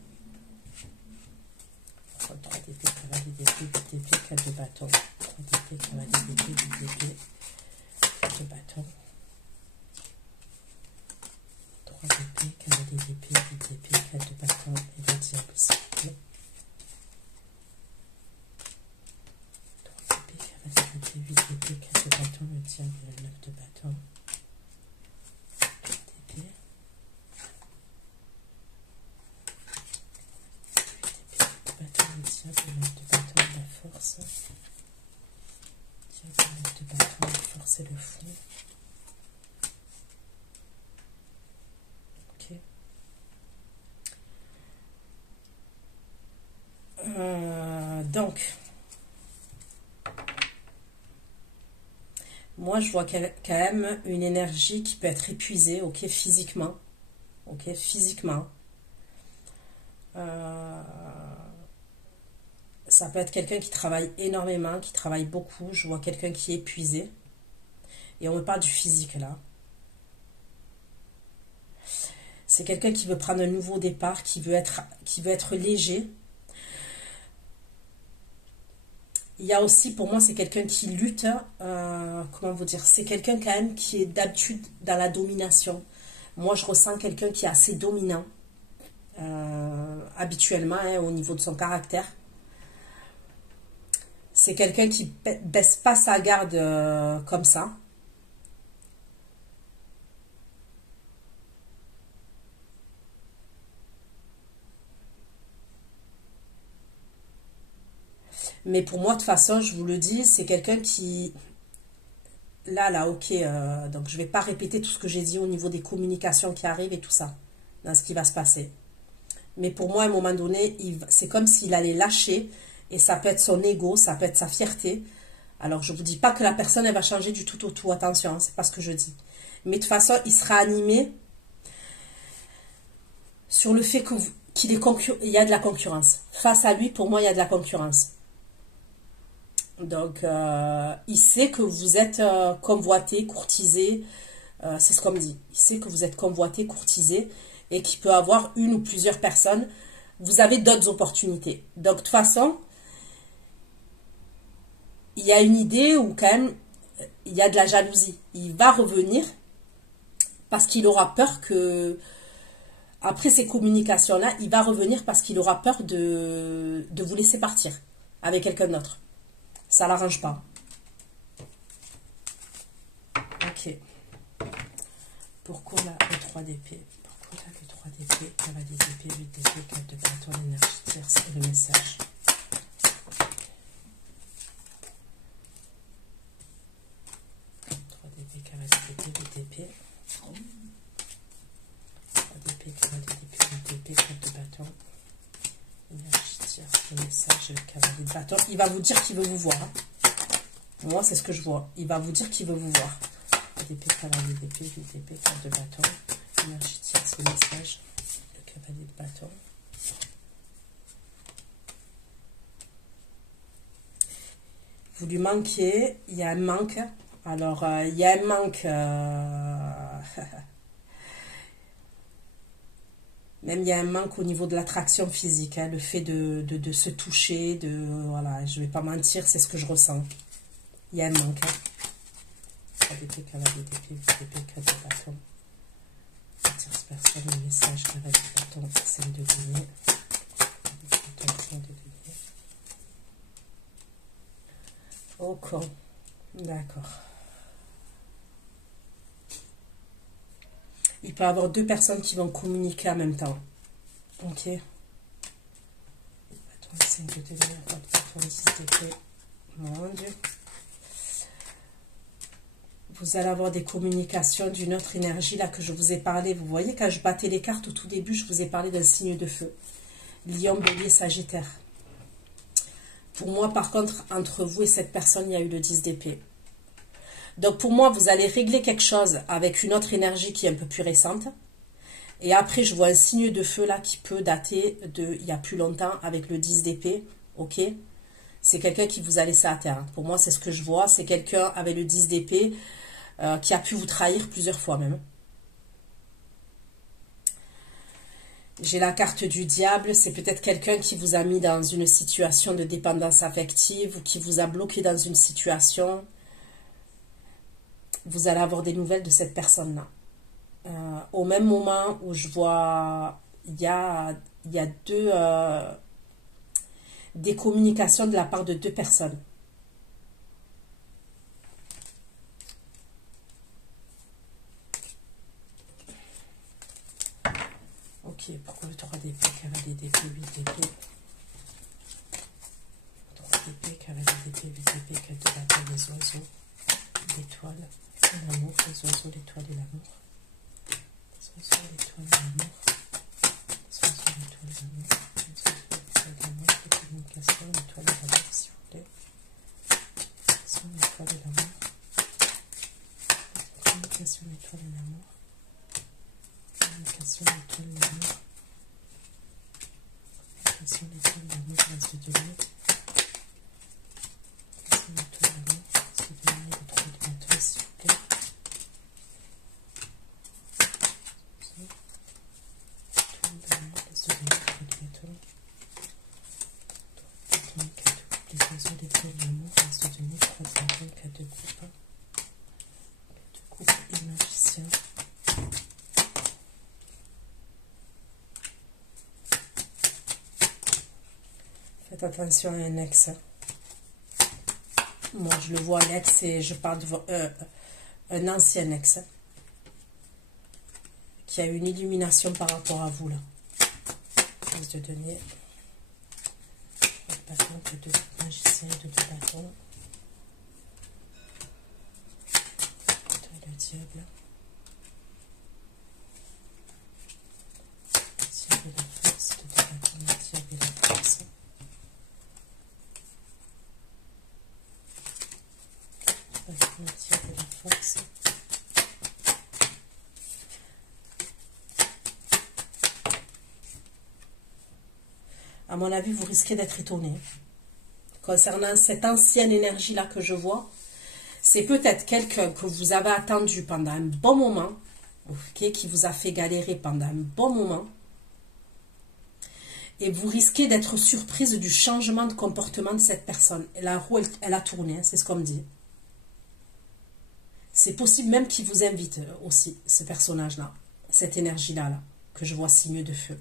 3 d'épée, cavalier d'épée, 8 d'épée, 4 de bâton. 3 d'épée, cavalier d'épée, 8 d'épée, 4 de bâton. 3 d'épée, cavalier d'épée, 8 d'épée, 4 de bâton et le diable, s'il vous plaît. 3 d'épée, cavalier d'épée, 8 d'épée, 4 de bâton, le diable et le 9 de bâton. 3 d'épée. 8 d'épée, 4 de bâton, le diable et le 9 de bâton, la force. Diable, le 9 de bâton, la force et le fond. Donc, moi je vois quand même une énergie qui peut être épuisée, ok, physiquement. Ok, physiquement. Ça peut être quelqu'un qui travaille énormément, qui travaille beaucoup. Je vois quelqu'un qui est épuisé. Et on me parle du physique là. C'est quelqu'un qui veut prendre un nouveau départ, qui veut être léger. Il y a aussi, pour moi, c'est quelqu'un qui lutte, comment vous dire, c'est quelqu'un quand même qui est d'habitude dans la domination. Moi, je ressens quelqu'un qui est assez dominant, habituellement, hein, au niveau de son caractère. C'est quelqu'un qui baisse pas sa garde comme ça. Mais pour moi, de toute façon, je vous le dis, c'est quelqu'un qui... Là, ok, donc je ne vais pas répéter tout ce que j'ai dit au niveau des communications qui arrivent et tout ça, dans ce qui va se passer. Mais pour moi, à un moment donné, c'est comme s'il allait lâcher, et ça peut être son ego, ça peut être sa fierté. Alors, je ne vous dis pas que la personne, elle va changer du tout au tout, attention, hein, c'est pas ce que je dis. Mais de toute façon, il sera animé sur le fait qu'il y a de la concurrence. Face à lui, pour moi, il y a de la concurrence. Donc, il sait que vous êtes convoité, courtisé. C'est ce qu'on me dit. Il sait que vous êtes convoité, courtisé et qu'il peut avoir une ou plusieurs personnes. Vous avez d'autres opportunités. Donc, de toute façon, il y a une idée où quand même, il y a de la jalousie. Il va revenir parce qu'il aura peur que, après ces communications-là, il va revenir parce qu'il aura peur de vous laisser partir avec quelqu'un d'autre. Ça ne l'arrange pas. Ok. Pourquoi là, le 3 d'épée? Pourquoi là, le 3 d'épée? Cavalier d'épée, 8 d'épée, 4 de bâton, l'énergie tierce et le message. 3 d'épée, cavalier d'épée, 8 d'épée. 3 d'épée, cavalier d'épée, 8 d'épée, 4 de bâton. L'énergie tierce, le message et le cavalier de bâton. Il va vous dire qu'il veut vous voir. Hein. Moi, c'est ce que je vois. Il va vous dire qu'il veut vous voir. D'épée, cavalier d'épée, 8 d'épée, 4 de bâton. L'énergie tierce, le message, le cavalier de bâton. Vous lui manquez, il y a un manque. Alors, il y a un manque. Même il y a un manque au niveau de l'attraction physique. Hein, le fait de se toucher, voilà, je ne vais pas mentir, c'est ce que je ressens. Il y a un manque. Hein. 3 d'épée, cavalier d'épée, 8 d'épée, 4 de bâton. Tierce personne, le message, cavalier de bâton, c'est de denier. Oh con. D'accord. Il peut y avoir deux personnes qui vont communiquer en même temps. Ok. Bâton, 5 de denier, 4 de bâton, 10 d'épée. Mon Dieu. Vous allez avoir des communications d'une autre énergie là que je vous ai parlé. Vous voyez, quand je battais les cartes au tout début, je vous ai parlé d'un signe de feu. Lion, Bélier, Sagittaire. Pour moi, par contre, entre vous et cette personne, il y a eu le 10 d'épée. Donc, pour moi, vous allez régler quelque chose avec une autre énergie qui est un peu plus récente. Et après, je vois un signe de feu là qui peut dater de il y a plus longtemps avec le 10 d'épée. Ok. c'est quelqu'un qui vous a laissé à terre. Pour moi, c'est ce que je vois. C'est quelqu'un avec le 10 d'épée qui a pu vous trahir plusieurs fois même. J'ai la carte du diable. C'est peut-être quelqu'un qui vous a mis dans une situation de dépendance affective ou qui vous a bloqué dans une situation. Vous allez avoir des nouvelles de cette personne-là. Au même moment où je vois, il y a des communications de la part de deux personnes. Ok, pourquoi le 3 d'épée, cavalier d'épée, 8 d'épée, 3 d'épée, cavalier d'épée, 8 d'épée, 4 de bâton, les oiseaux, l'étoile, l'amour, les oiseaux, l'étoile et l'amour. Les oiseaux, l'étoile et l'amour. Les oiseaux, l'étoile et l'amour. Les oiseaux, l'étoile et l'amour. Les communications, l'étoile et l'amour, s'il vous plaît. Les oiseaux, l'étoile et l'amour. Les communications, l'étoile et l'amour. Communication, l'étoile, l'amour. Communication, l'étoile, l'amour, reste de Dieu. Communication, l'étoile, l'amour, reste de Dieu, le 3 de bâton, s'il vous plaît. L'étoile, l'amour, reste de Dieu, le 3 de bâton. Les oiseaux, l'étoile, l'amour, reste de Dieu, 3 de bâton, 4 de coupe. 4 de coupe et magicien. Faites attention à un ex. Moi, je le vois, l'ex, et je parle de un ancien ex qui a une illumination par rapport à vous, là. Prise de denier. 3 de bâton, 2 de magicien, 2 de bâton. Le diable. Diable et la force, 2 de bâton, le diable et la force. Le diable et la force. À mon avis, vous risquez d'être étonné. Concernant cette ancienne énergie-là que je vois, c'est peut-être quelqu'un que vous avez attendu pendant un bon moment, okay, qui vous a fait galérer pendant un bon moment, et vous risquez d'être surprise du changement de comportement de cette personne. La roue, elle a tourné, hein, c'est ce qu'on me dit. C'est possible même qu'il vous invite aussi, ce personnage-là, cette énergie-là, là, que je vois signe de feu.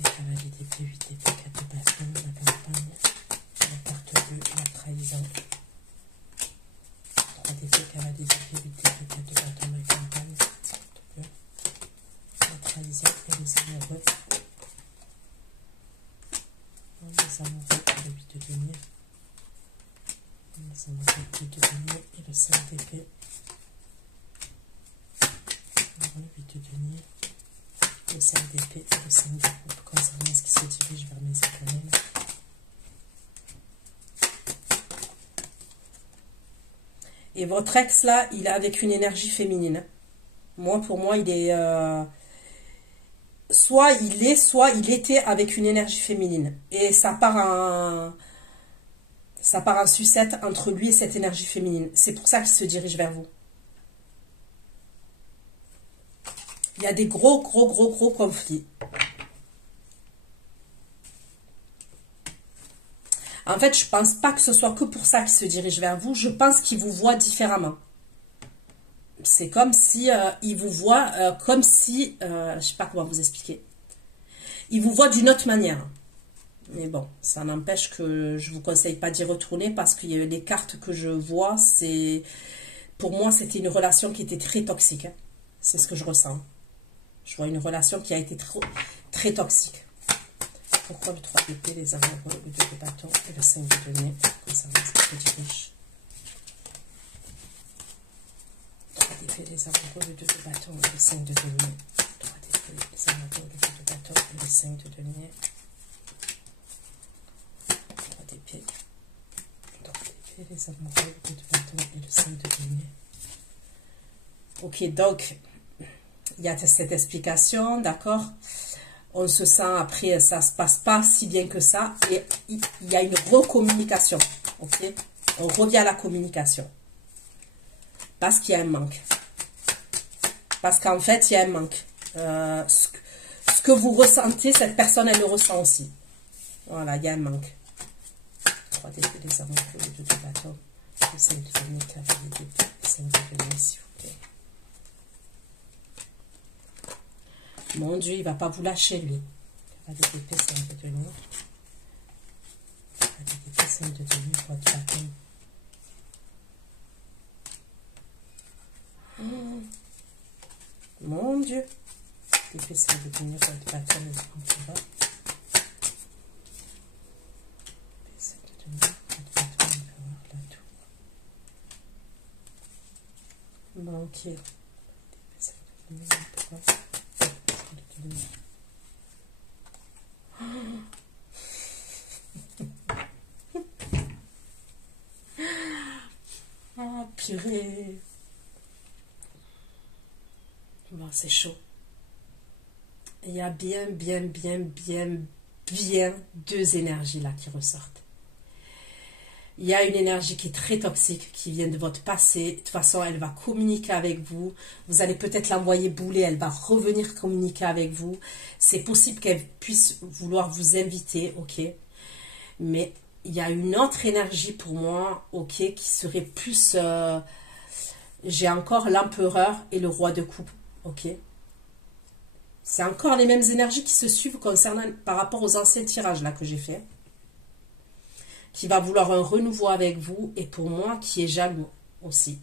Cavalier d'épée, 8 d'épée, 4 de bâton, la campagne, la carte bleue, la trahison. 3 d'épée, cavalier d'épée, 8 d'épée, 4 de bâton, la campagne, la carte bleue, la trahison et les amoureux. Les amoureux et le 8 de denier. Les amoureux, le 8 de denier et le 5 d'épée. Le 8 de denier. Le 5 d'épée et le 5 de coupe concernant ce qui se dirige vers mes éternels. Et votre ex là, il est avec une énergie féminine. Moi, pour moi, il est... soit il était avec une énergie féminine. Et ça part en sucette entre lui et cette énergie féminine. C'est pour ça qu'il se dirige vers vous. Il y a des gros conflits. En fait, je ne pense pas que ce soit que pour ça qu'il se dirige vers vous. Je pense qu'il vous voit différemment. C'est comme si il vous voit comme si... je ne sais pas comment vous expliquer. Il vous voit d'une autre manière. Mais bon, ça n'empêche que je ne vous conseille pas d'y retourner parce que les cartes que je vois, c'est... Pour moi, c'était une relation qui était très toxique. Hein. C'est ce que je ressens. Je vois une relation qui a été très toxique. Pourquoi le 3 d'épée, les amoureux, le 2 de bâton et le 5 de denier concernant ce qui se dirige. 3 d'épée, les amoureux, le 2 de bâton et le 5 de denier. 3 d'épée, les amoureux, le 2 de bâton et le 5 de denier. 3 d'épée, les amoureux, le 2 de bâton et le 5 de denier. Ok, donc, il y a cette explication, d'accord? On se sent après, ça se passe pas si bien que ça. Et il y a une recommunication, ok? On revient à la communication. Parce qu'il y a un manque. Parce qu'en fait, il y a un manque. Ce que vous ressentez, cette personne, elle le ressent aussi. Voilà, il y a un manque. 3 d'épée, les amours, le 2 de bâton. Le 5 de denier, cavalier d'épée, le 5 de denier, s'il vous plaît. Mon Dieu, il ne va pas vous lâcher, lui. Cavalier d'épée, 5 de denier. Cavalier d'épée, 5 de denier, roi de bâton. Mon Dieu. Épée, 5 de denier, roi de bâton, le 30 de bas. Épée, 5 de denier, roi de bâton, on va voir la tour. Banquier. Épée, 5 de denier, pourquoi? Oh, purée. Bon, c'est chaud. Il y a bien deux énergies là qui ressortent. Il y a une énergie qui est très toxique, qui vient de votre passé. De toute façon, elle va communiquer avec vous. Vous allez peut-être l'envoyer bouler, elle va revenir communiquer avec vous. C'est possible qu'elle puisse vouloir vous inviter, ok? Mais il y a une autre énergie pour moi, ok, qui serait plus... j'ai encore l'empereur et le roi de coupe, ok? C'est encore les mêmes énergies qui se suivent concernant par rapport aux anciens tirages là que j'ai fait. Qui va vouloir un renouveau avec vous et pour moi qui est jaloux aussi.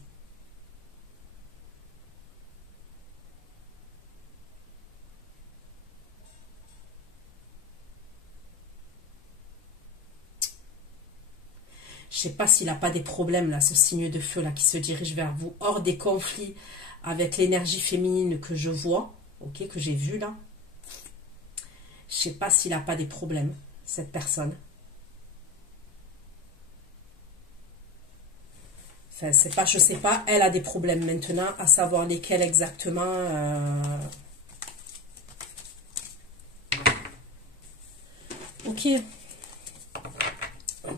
Je sais pas s'il n'a pas des problèmes là, ce signe de feu là qui se dirige vers vous, hors des conflits avec l'énergie féminine que je vois, ok, que j'ai vu là. Je sais pas s'il n'a pas des problèmes, cette personne. Enfin, c'est pas, je sais pas, elle a des problèmes maintenant, à savoir lesquels exactement. Ok.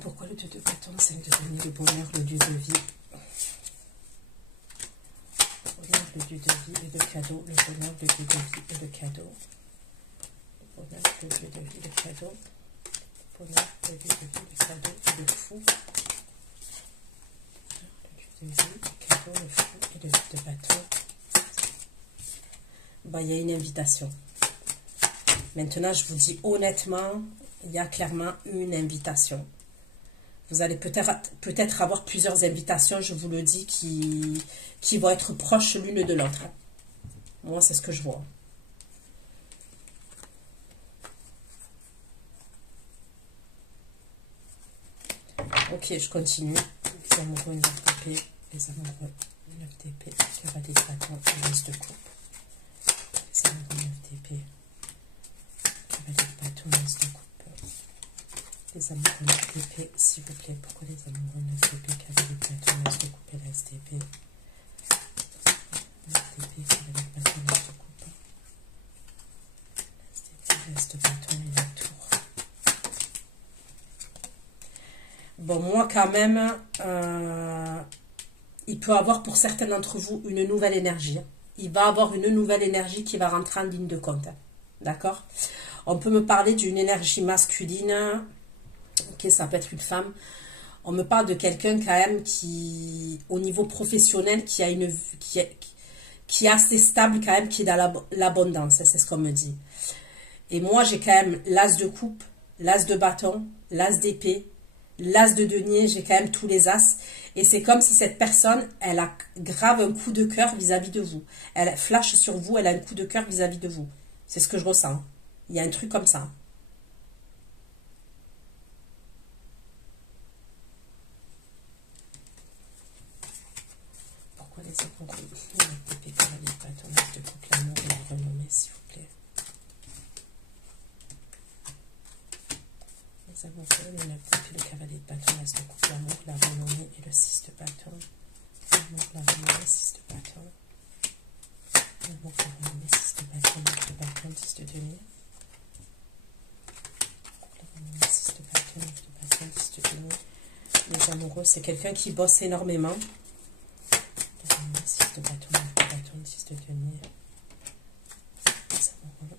Pourquoi le 2 de bâton, 5 de denier, le bonheur, le dieu de vie? Le bonheur, le dieu de vie et de cadeau. Le bonheur, le dieu de vie et de cadeau. Le bonheur, le dieu de vie et de cadeau. Le bonheur, le dieu de vie et de cadeau et de fou. Le dieu de vie, le cadeau, le fou et le de bâton. Bah, il y a une invitation. Maintenant, je vous dis honnêtement, il y a clairement une invitation. Vous allez peut-être avoir plusieurs invitations, je vous le dis, qui vont être proches l'une de l'autre. Moi, c'est ce que je vois. Ok, je continue. Les amoureux, 9 d'épée. Les amoureux, 9 d'épée. Cavalier de bâton, 10 de coupe. Les amoureux, 9 d'épée. Cavalier de bâton, 10 de coupe. Les amoureux 9 d'épée, s'il vous plaît. Pourquoi les amoureux 9 d'épée, cavalier de bâton, 9 de coupe et l'as d'épée? 9 d'épée, cavalier de bâton, 9 de coupe. L'as d'épée, l'as de bâton et la tour. Bon, moi quand même, il peut avoir pour certains d'entre vous une nouvelle énergie. Il va avoir une nouvelle énergie qui va rentrer en ligne de compte. D'accord? On peut me parler d'une énergie masculine. Ok, ça peut être une femme. On me parle de quelqu'un quand même qui, au niveau professionnel, qui est assez stable quand même, qui est dans l'abondance. C'est ce qu'on me dit. Et moi, j'ai quand même l'as de coupe, l'as de bâton, l'as d'épée, l'as de denier. J'ai quand même tous les as. Et c'est comme si cette personne, elle a grave un coup de cœur vis-à-vis de vous. Elle flash sur vous, elle a un coup de cœur vis-à-vis de vous. C'est ce que je ressens. Il y a un truc comme ça. Pourquoi les amoureux d'épée, cavalier de bâton, l'as de coupe, l'amour et la renommée, s'il vous plaît? Les amoureux, les 9 d'épée, le cavalier de bâton, l'as de coupe, l'amour, la renommée et le 6 de bâton. L'amour, la renommée, 6 de bâton. bâton, 9 de bâton, 10 de denier. 6 de bâton, 9 de bâton, 10 de denier. Les amoureux, c'est quelqu'un qui bosse énormément. 6 de bâton, 9 de bâton, 10 de denier. Les amoureux.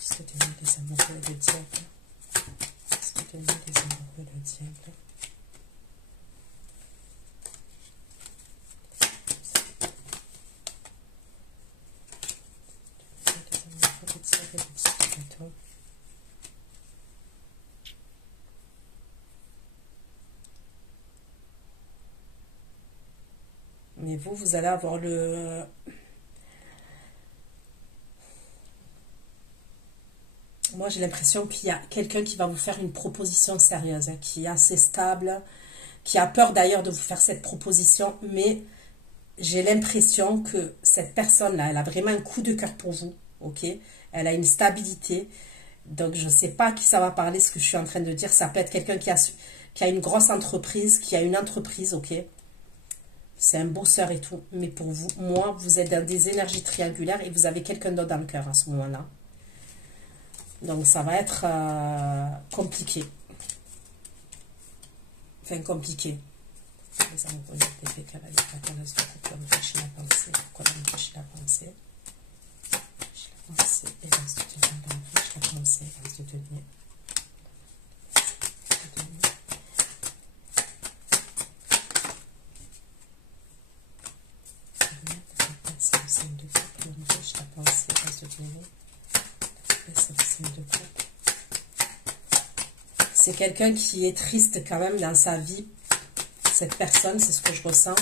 10 de denier, les amoureux, le diable. 10 de denier, les amoureux, le diable. Mais vous allez avoir le... Moi, j'ai l'impression qu'il y a quelqu'un qui va vous faire une proposition sérieuse, hein, qui est assez stable, qui a peur d'ailleurs de vous faire cette proposition, mais j'ai l'impression que cette personne-là, elle a vraiment un coup de cœur pour vous, ok? Elle a une stabilité, donc je ne sais pas à qui ça va parler, ce que je suis en train de dire. Ça peut être quelqu'un qui a une grosse entreprise, qui a une entreprise, ok? C'est un bosseur et tout. Mais pour vous, moi, vous êtes dans des énergies triangulaires et vous avez quelqu'un d'autre dans le cœur à ce moment-là. Donc, ça va être compliqué. Enfin, compliqué. Les amoureux, des décalages, pourquoi on réfléchit la pensée, pourquoi on réfléchit la pensée. La pensée, et reste de tenir, on réfléchit la pensée, reste de tenir. C'est quelqu'un qui est triste quand même dans sa vie. Cette personne, c'est ce que je ressens.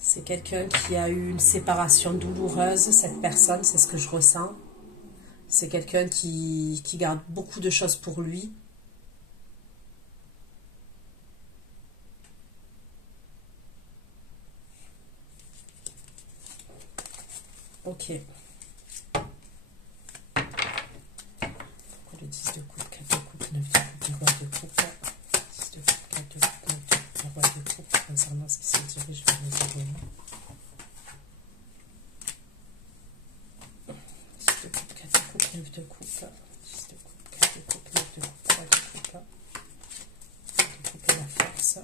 C'est quelqu'un qui a eu une séparation douloureuse, cette personne, c'est ce que je ressens. C'est quelqu'un qui garde beaucoup de choses pour lui. Ok. Pourquoi le 10 de coupe, 4 de coupe, 9 de coupe, le roi de coupe, 10 de coupe, 4 de coupe, 9 de coupe, le roi de coupe, concernant ce qui se dirige vers les abonnés. 10 de coupe, 4 de coupe, 9 de coupe, 10 de coupe, 4 de coupe, 9 de coupe, 3 de coupe, 4 de coupe et la force.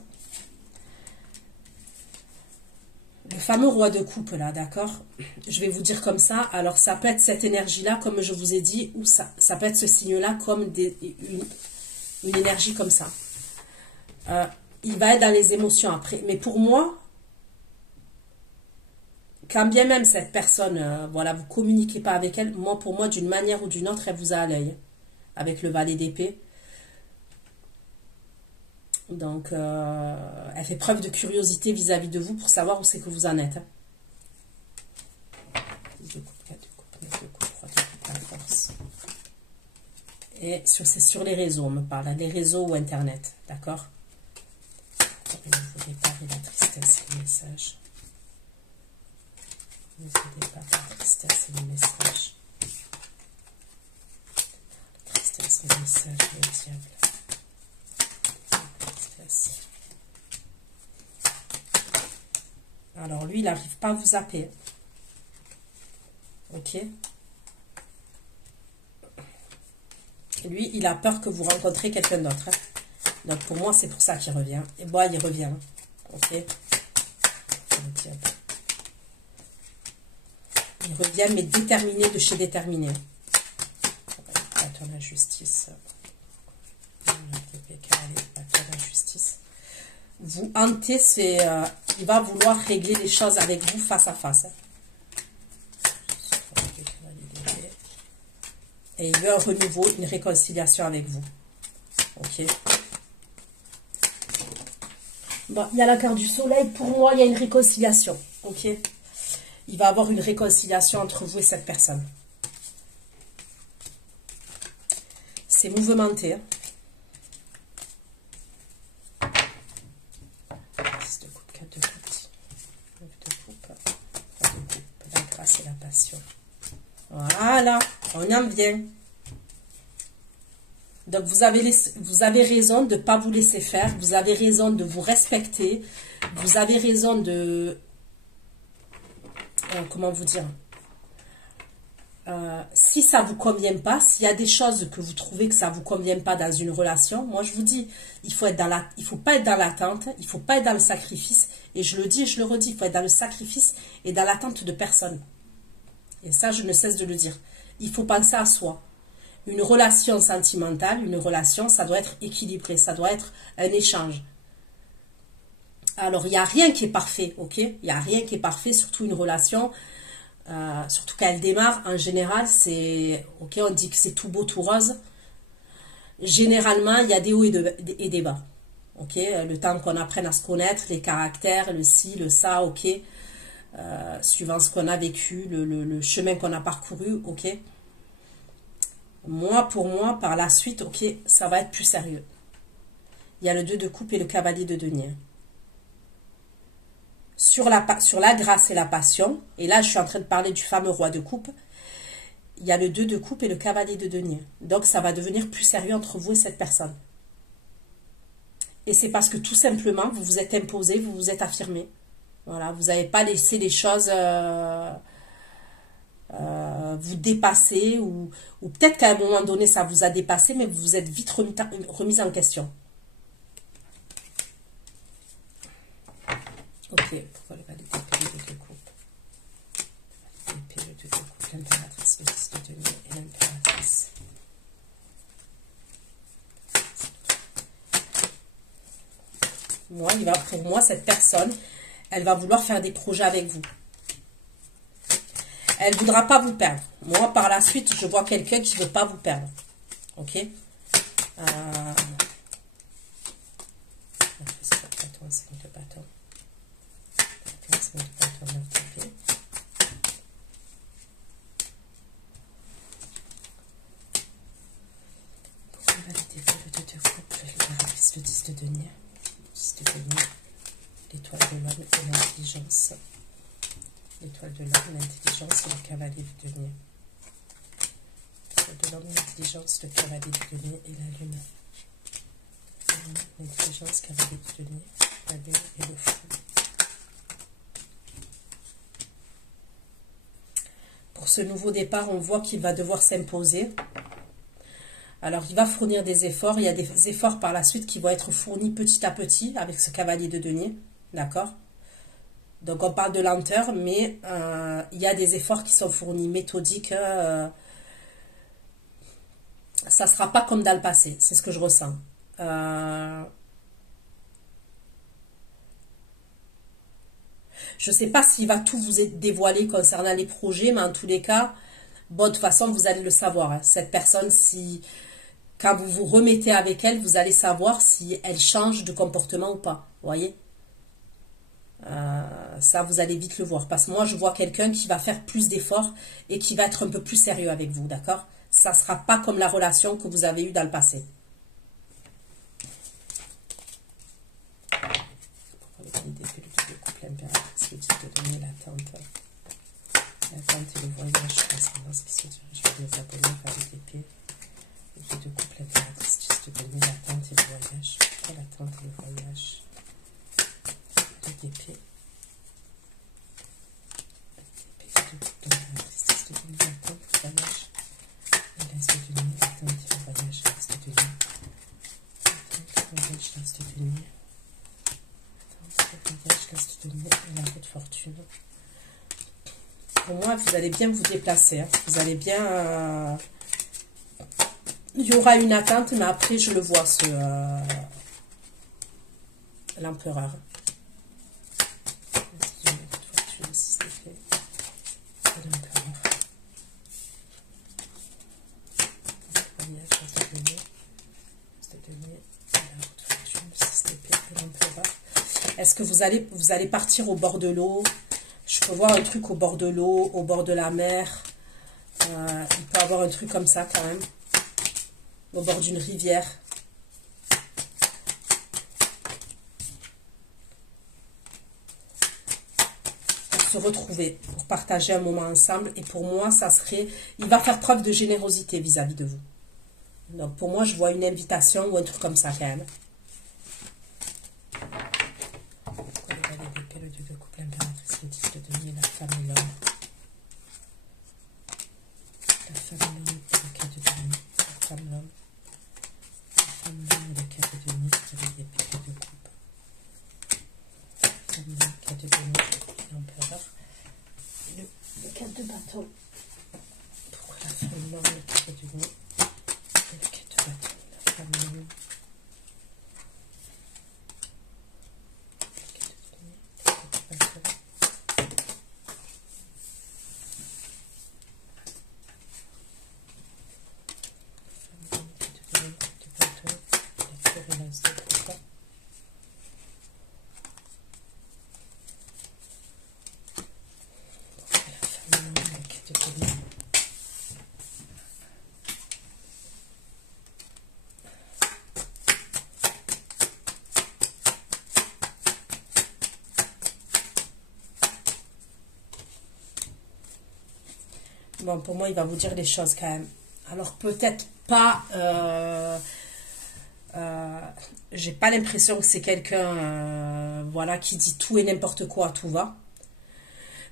Le fameux roi de coupe là, d'accord? Je vais vous dire comme ça. Alors, ça peut être cette énergie-là, comme je vous ai dit, ou ça peut être ce signe-là comme une énergie comme ça. Il va être dans les émotions après. Mais pour moi, quand bien même cette personne, voilà, vous ne communiquez pas avec elle, moi, pour moi, d'une manière ou d'une autre, elle vous a à l'œil. Avec le valet d'épée. Donc, elle fait preuve de curiosité vis-à-vis de vous pour savoir où c'est que vous en êtes. 10 de coupe, 4 de coupe, 9 de coupe, 3 de coupe, la force. Et c'est sur les réseaux, on me parle, les réseaux ou Internet, d'accord? Le nouveau départ et la tristesse, le message. Le nouveau départ, la tristesse et le message. La tristesse, le message, le diable. Alors lui, il n'arrive pas à vous zapper. Ok. Lui, il a peur que vous rencontrez quelqu'un d'autre. Hein. Donc pour moi, c'est pour ça qu'il revient. Et moi, il revient. Ok. Il revient, mais déterminé de chez déterminé. Attends, la justice. La justice. Vous hantez, il va vouloir régler les choses avec vous face à face. Et il veut un renouveau, une réconciliation avec vous. Ok. Bon, il y a la carte du soleil. Pour moi, il y a une réconciliation. Ok. Il va avoir une réconciliation entre vous et cette personne. C'est mouvementé. Hein. passion. Voilà, on en vient. Donc, vous avez raison de ne pas vous laisser faire. Vous avez raison de vous respecter. Vous avez raison de... comment vous dire, si ça ne vous convient pas, s'il y a des choses que vous trouvez que ça ne vous convient pas dans une relation, moi je vous dis, il faut pas être dans l'attente, il ne faut pas être dans le sacrifice, et je le dis et je le redis, il faut être dans le sacrifice et dans l'attente de personne. Et ça, je ne cesse de le dire. Il faut penser à soi. Une relation sentimentale, une relation, ça doit être équilibré, ça doit être un échange. Alors, il n'y a rien qui est parfait, ok? Il n'y a rien qui est parfait, surtout une relation, surtout quand elle démarre, en général, c'est, ok, on dit que c'est tout beau, tout rose. Généralement, il y a des hauts et des bas, ok? Le temps qu'on apprenne à se connaître, les caractères, le ci, le ça, ok? Suivant ce qu'on a vécu, le chemin qu'on a parcouru, ok? Moi, pour moi, par la suite, ok, ça va être plus sérieux. Il y a le 2 de coupe et le cavalier de denier. Sur la grâce et la passion, et là je suis en train de parler du fameux roi de coupe, il y a le 2 de coupe et le cavalier de denier. Donc ça va devenir plus sérieux entre vous et cette personne. Et c'est parce que tout simplement, vous vous êtes imposé, vous vous êtes affirmé. Voilà, vous n'avez pas laissé les choses vous dépasser, ou peut-être qu'à un moment donné ça vous a dépassé, mais vous vous êtes vite remis en question. Ok, pourquoi le valet d'épée, le 2 de coupe? L'épée, le 2 de coupe, l'impératrice, le 10 de denier et l'impératrice. Moi, pour moi, cette personne, elle va vouloir faire des projets avec vous. Elle ne voudra pas vous perdre. Moi, par la suite, je vois quelqu'un qui ne veut pas vous perdre. Ok? Le 10 de denier, l'étoile de l'homme et l'intelligence. L'étoile de l'homme, l'intelligence et le cavalier de denier. L'étoile de l'homme, l'intelligence, le cavalier de denier et la lune. L'intelligence, cavalier de denier, la lune et le fou. Pour ce nouveau départ, on voit qu'il va devoir s'imposer. Alors, il va fournir des efforts. Il y a des efforts par la suite qui vont être fournis petit à petit avec ce cavalier de denier. D'accord? Donc, on parle de lenteur, mais il y a des efforts qui sont fournis méthodiques. Ça ne sera pas comme dans le passé. C'est ce que je ressens. Je ne sais pas s'il va tout vous dévoiler concernant les projets, mais en tous les cas, bon, de toute façon, vous allez le savoir. Hein. Cette personne, quand vous vous remettez avec elle, vous allez savoir si elle change de comportement ou pas. Vous voyez? Ça, vous allez vite le voir. Parce que moi, je vois quelqu'un qui va faire plus d'efforts et qui va être un peu plus sérieux avec vous. D'accord? Ça ne sera pas comme la relation que vous avez eue dans le passé. L'impératrice, le 10 de denier, l'attente et le voyage, ce qui se dirige vers les abonnés par les épées. Le 2 de coupe, l'impératrice, 10 de denier, l'attente et le voyage. Pourquoi l'attente et le voyage? Les épées. Le 2 de coupe, l'impératrice, 10 de denier, l'attente et le voyage. Et l'as de denier, l'attente et le voyage, l'as de denier. L'attente, le voyage, l'as de denier. Et la roue de fortune. Pour moi, vous allez bien vous déplacer. Hein. Vous allez bien... Il y aura une attente, mais après, je le vois, l'empereur. Est-ce que vous allez partir au bord de l'eau? Je peux voir un truc au bord de l'eau, au bord de la mer. Il peut y avoir un truc comme ça quand même. Au bord d'une rivière. Pour se retrouver pour partager un moment ensemble. Et pour moi, ça serait... Il va faire preuve de générosité vis-à-vis de vous. Donc, pour moi, je vois une invitation ou un truc comme ça, quand même. Le valet d'épée, le dieu de couple, l'impératrice, le 10 de denier, la femme et l'homme. La femme et l'homme, le 4 de denier. La femme, l'homme. La femme, l'homme, le 4 de denier, le valet d'épée, le 2 de coupe. La femme, l'homme, le 4 de denier, l'empereur. Et le 4 de bâton. Pourquoi la femme, l'homme, le 4 de denier et le 4 de bâton. La femme, l'homme. Bon, pour moi, il va vous dire les choses quand même. Alors, peut-être pas... j'ai pas l'impression que c'est quelqu'un voilà, qui dit tout et n'importe quoi, tout va.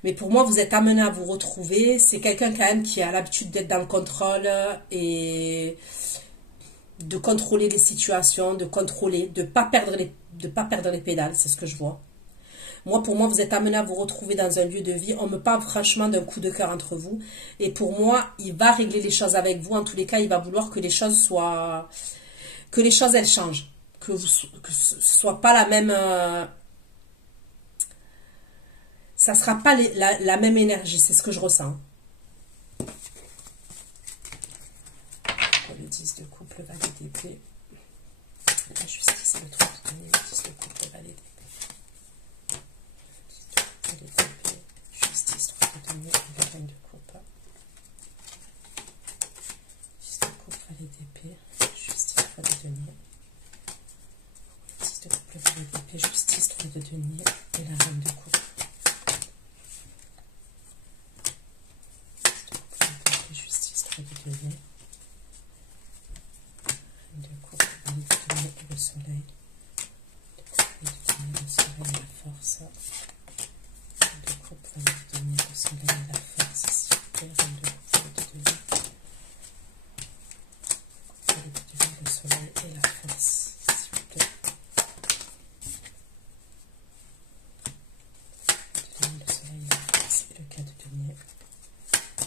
Mais pour moi, vous êtes amené à vous retrouver. C'est quelqu'un quand même qui a l'habitude d'être dans le contrôle et de contrôler les situations, de contrôler, de pas perdre les pédales, c'est ce que je vois. Moi, pour moi, vous êtes amené à vous retrouver dans un lieu de vie. On me parle franchement d'un coup de cœur entre vous. Et pour moi, il va régler les choses avec vous. En tous les cas, il va vouloir que les choses soient... Que les choses, elles changent. Que ce soit pas la même... ça sera pas la même énergie. C'est ce que je ressens. Le 10 de coupe, le valet d'épée. La justice, le 3 de denier, le 10 de coupe, le valet d'épée. Justice, 3 de denier, la reine de coupe. 10 de coupe, valet d'épée. Justice, 3 de denier. 10 de coupe, le valet d'épée. Justice, 3 de denier et la reine de coupe. 10 de coupe, valet d'épée. Justice, 3 de denier. Reine de coupe, valet de denier et le soleil. Le soleil et la force. De coupe, valet de denier, le soleil et la force, s'il vous plaît. Reine de coupe, valet de denier. Valet de denier, le soleil et la force, s'il vous plaît. Le soleil et la force et le 4 de denier.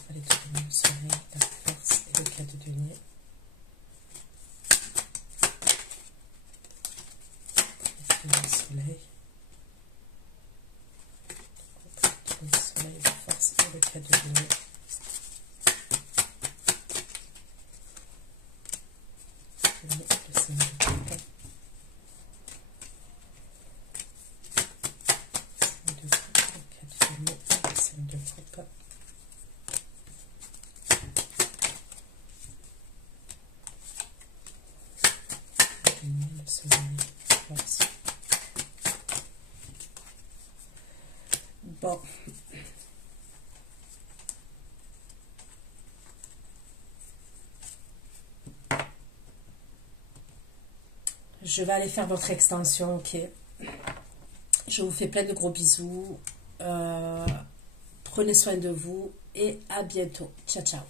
Valet de denier, le soleil, la force et le 4 de denier. Le soleil. Le soleil, la force et le 4 de denier. Le 5 de coupe. 5 de coupe, le 4 de denier, le 5 de coupe. Le soleil, la force. Bon. Je vais aller faire votre extension, ok. Je vous fais plein de gros bisous. Prenez soin de vous et à bientôt. Ciao, ciao.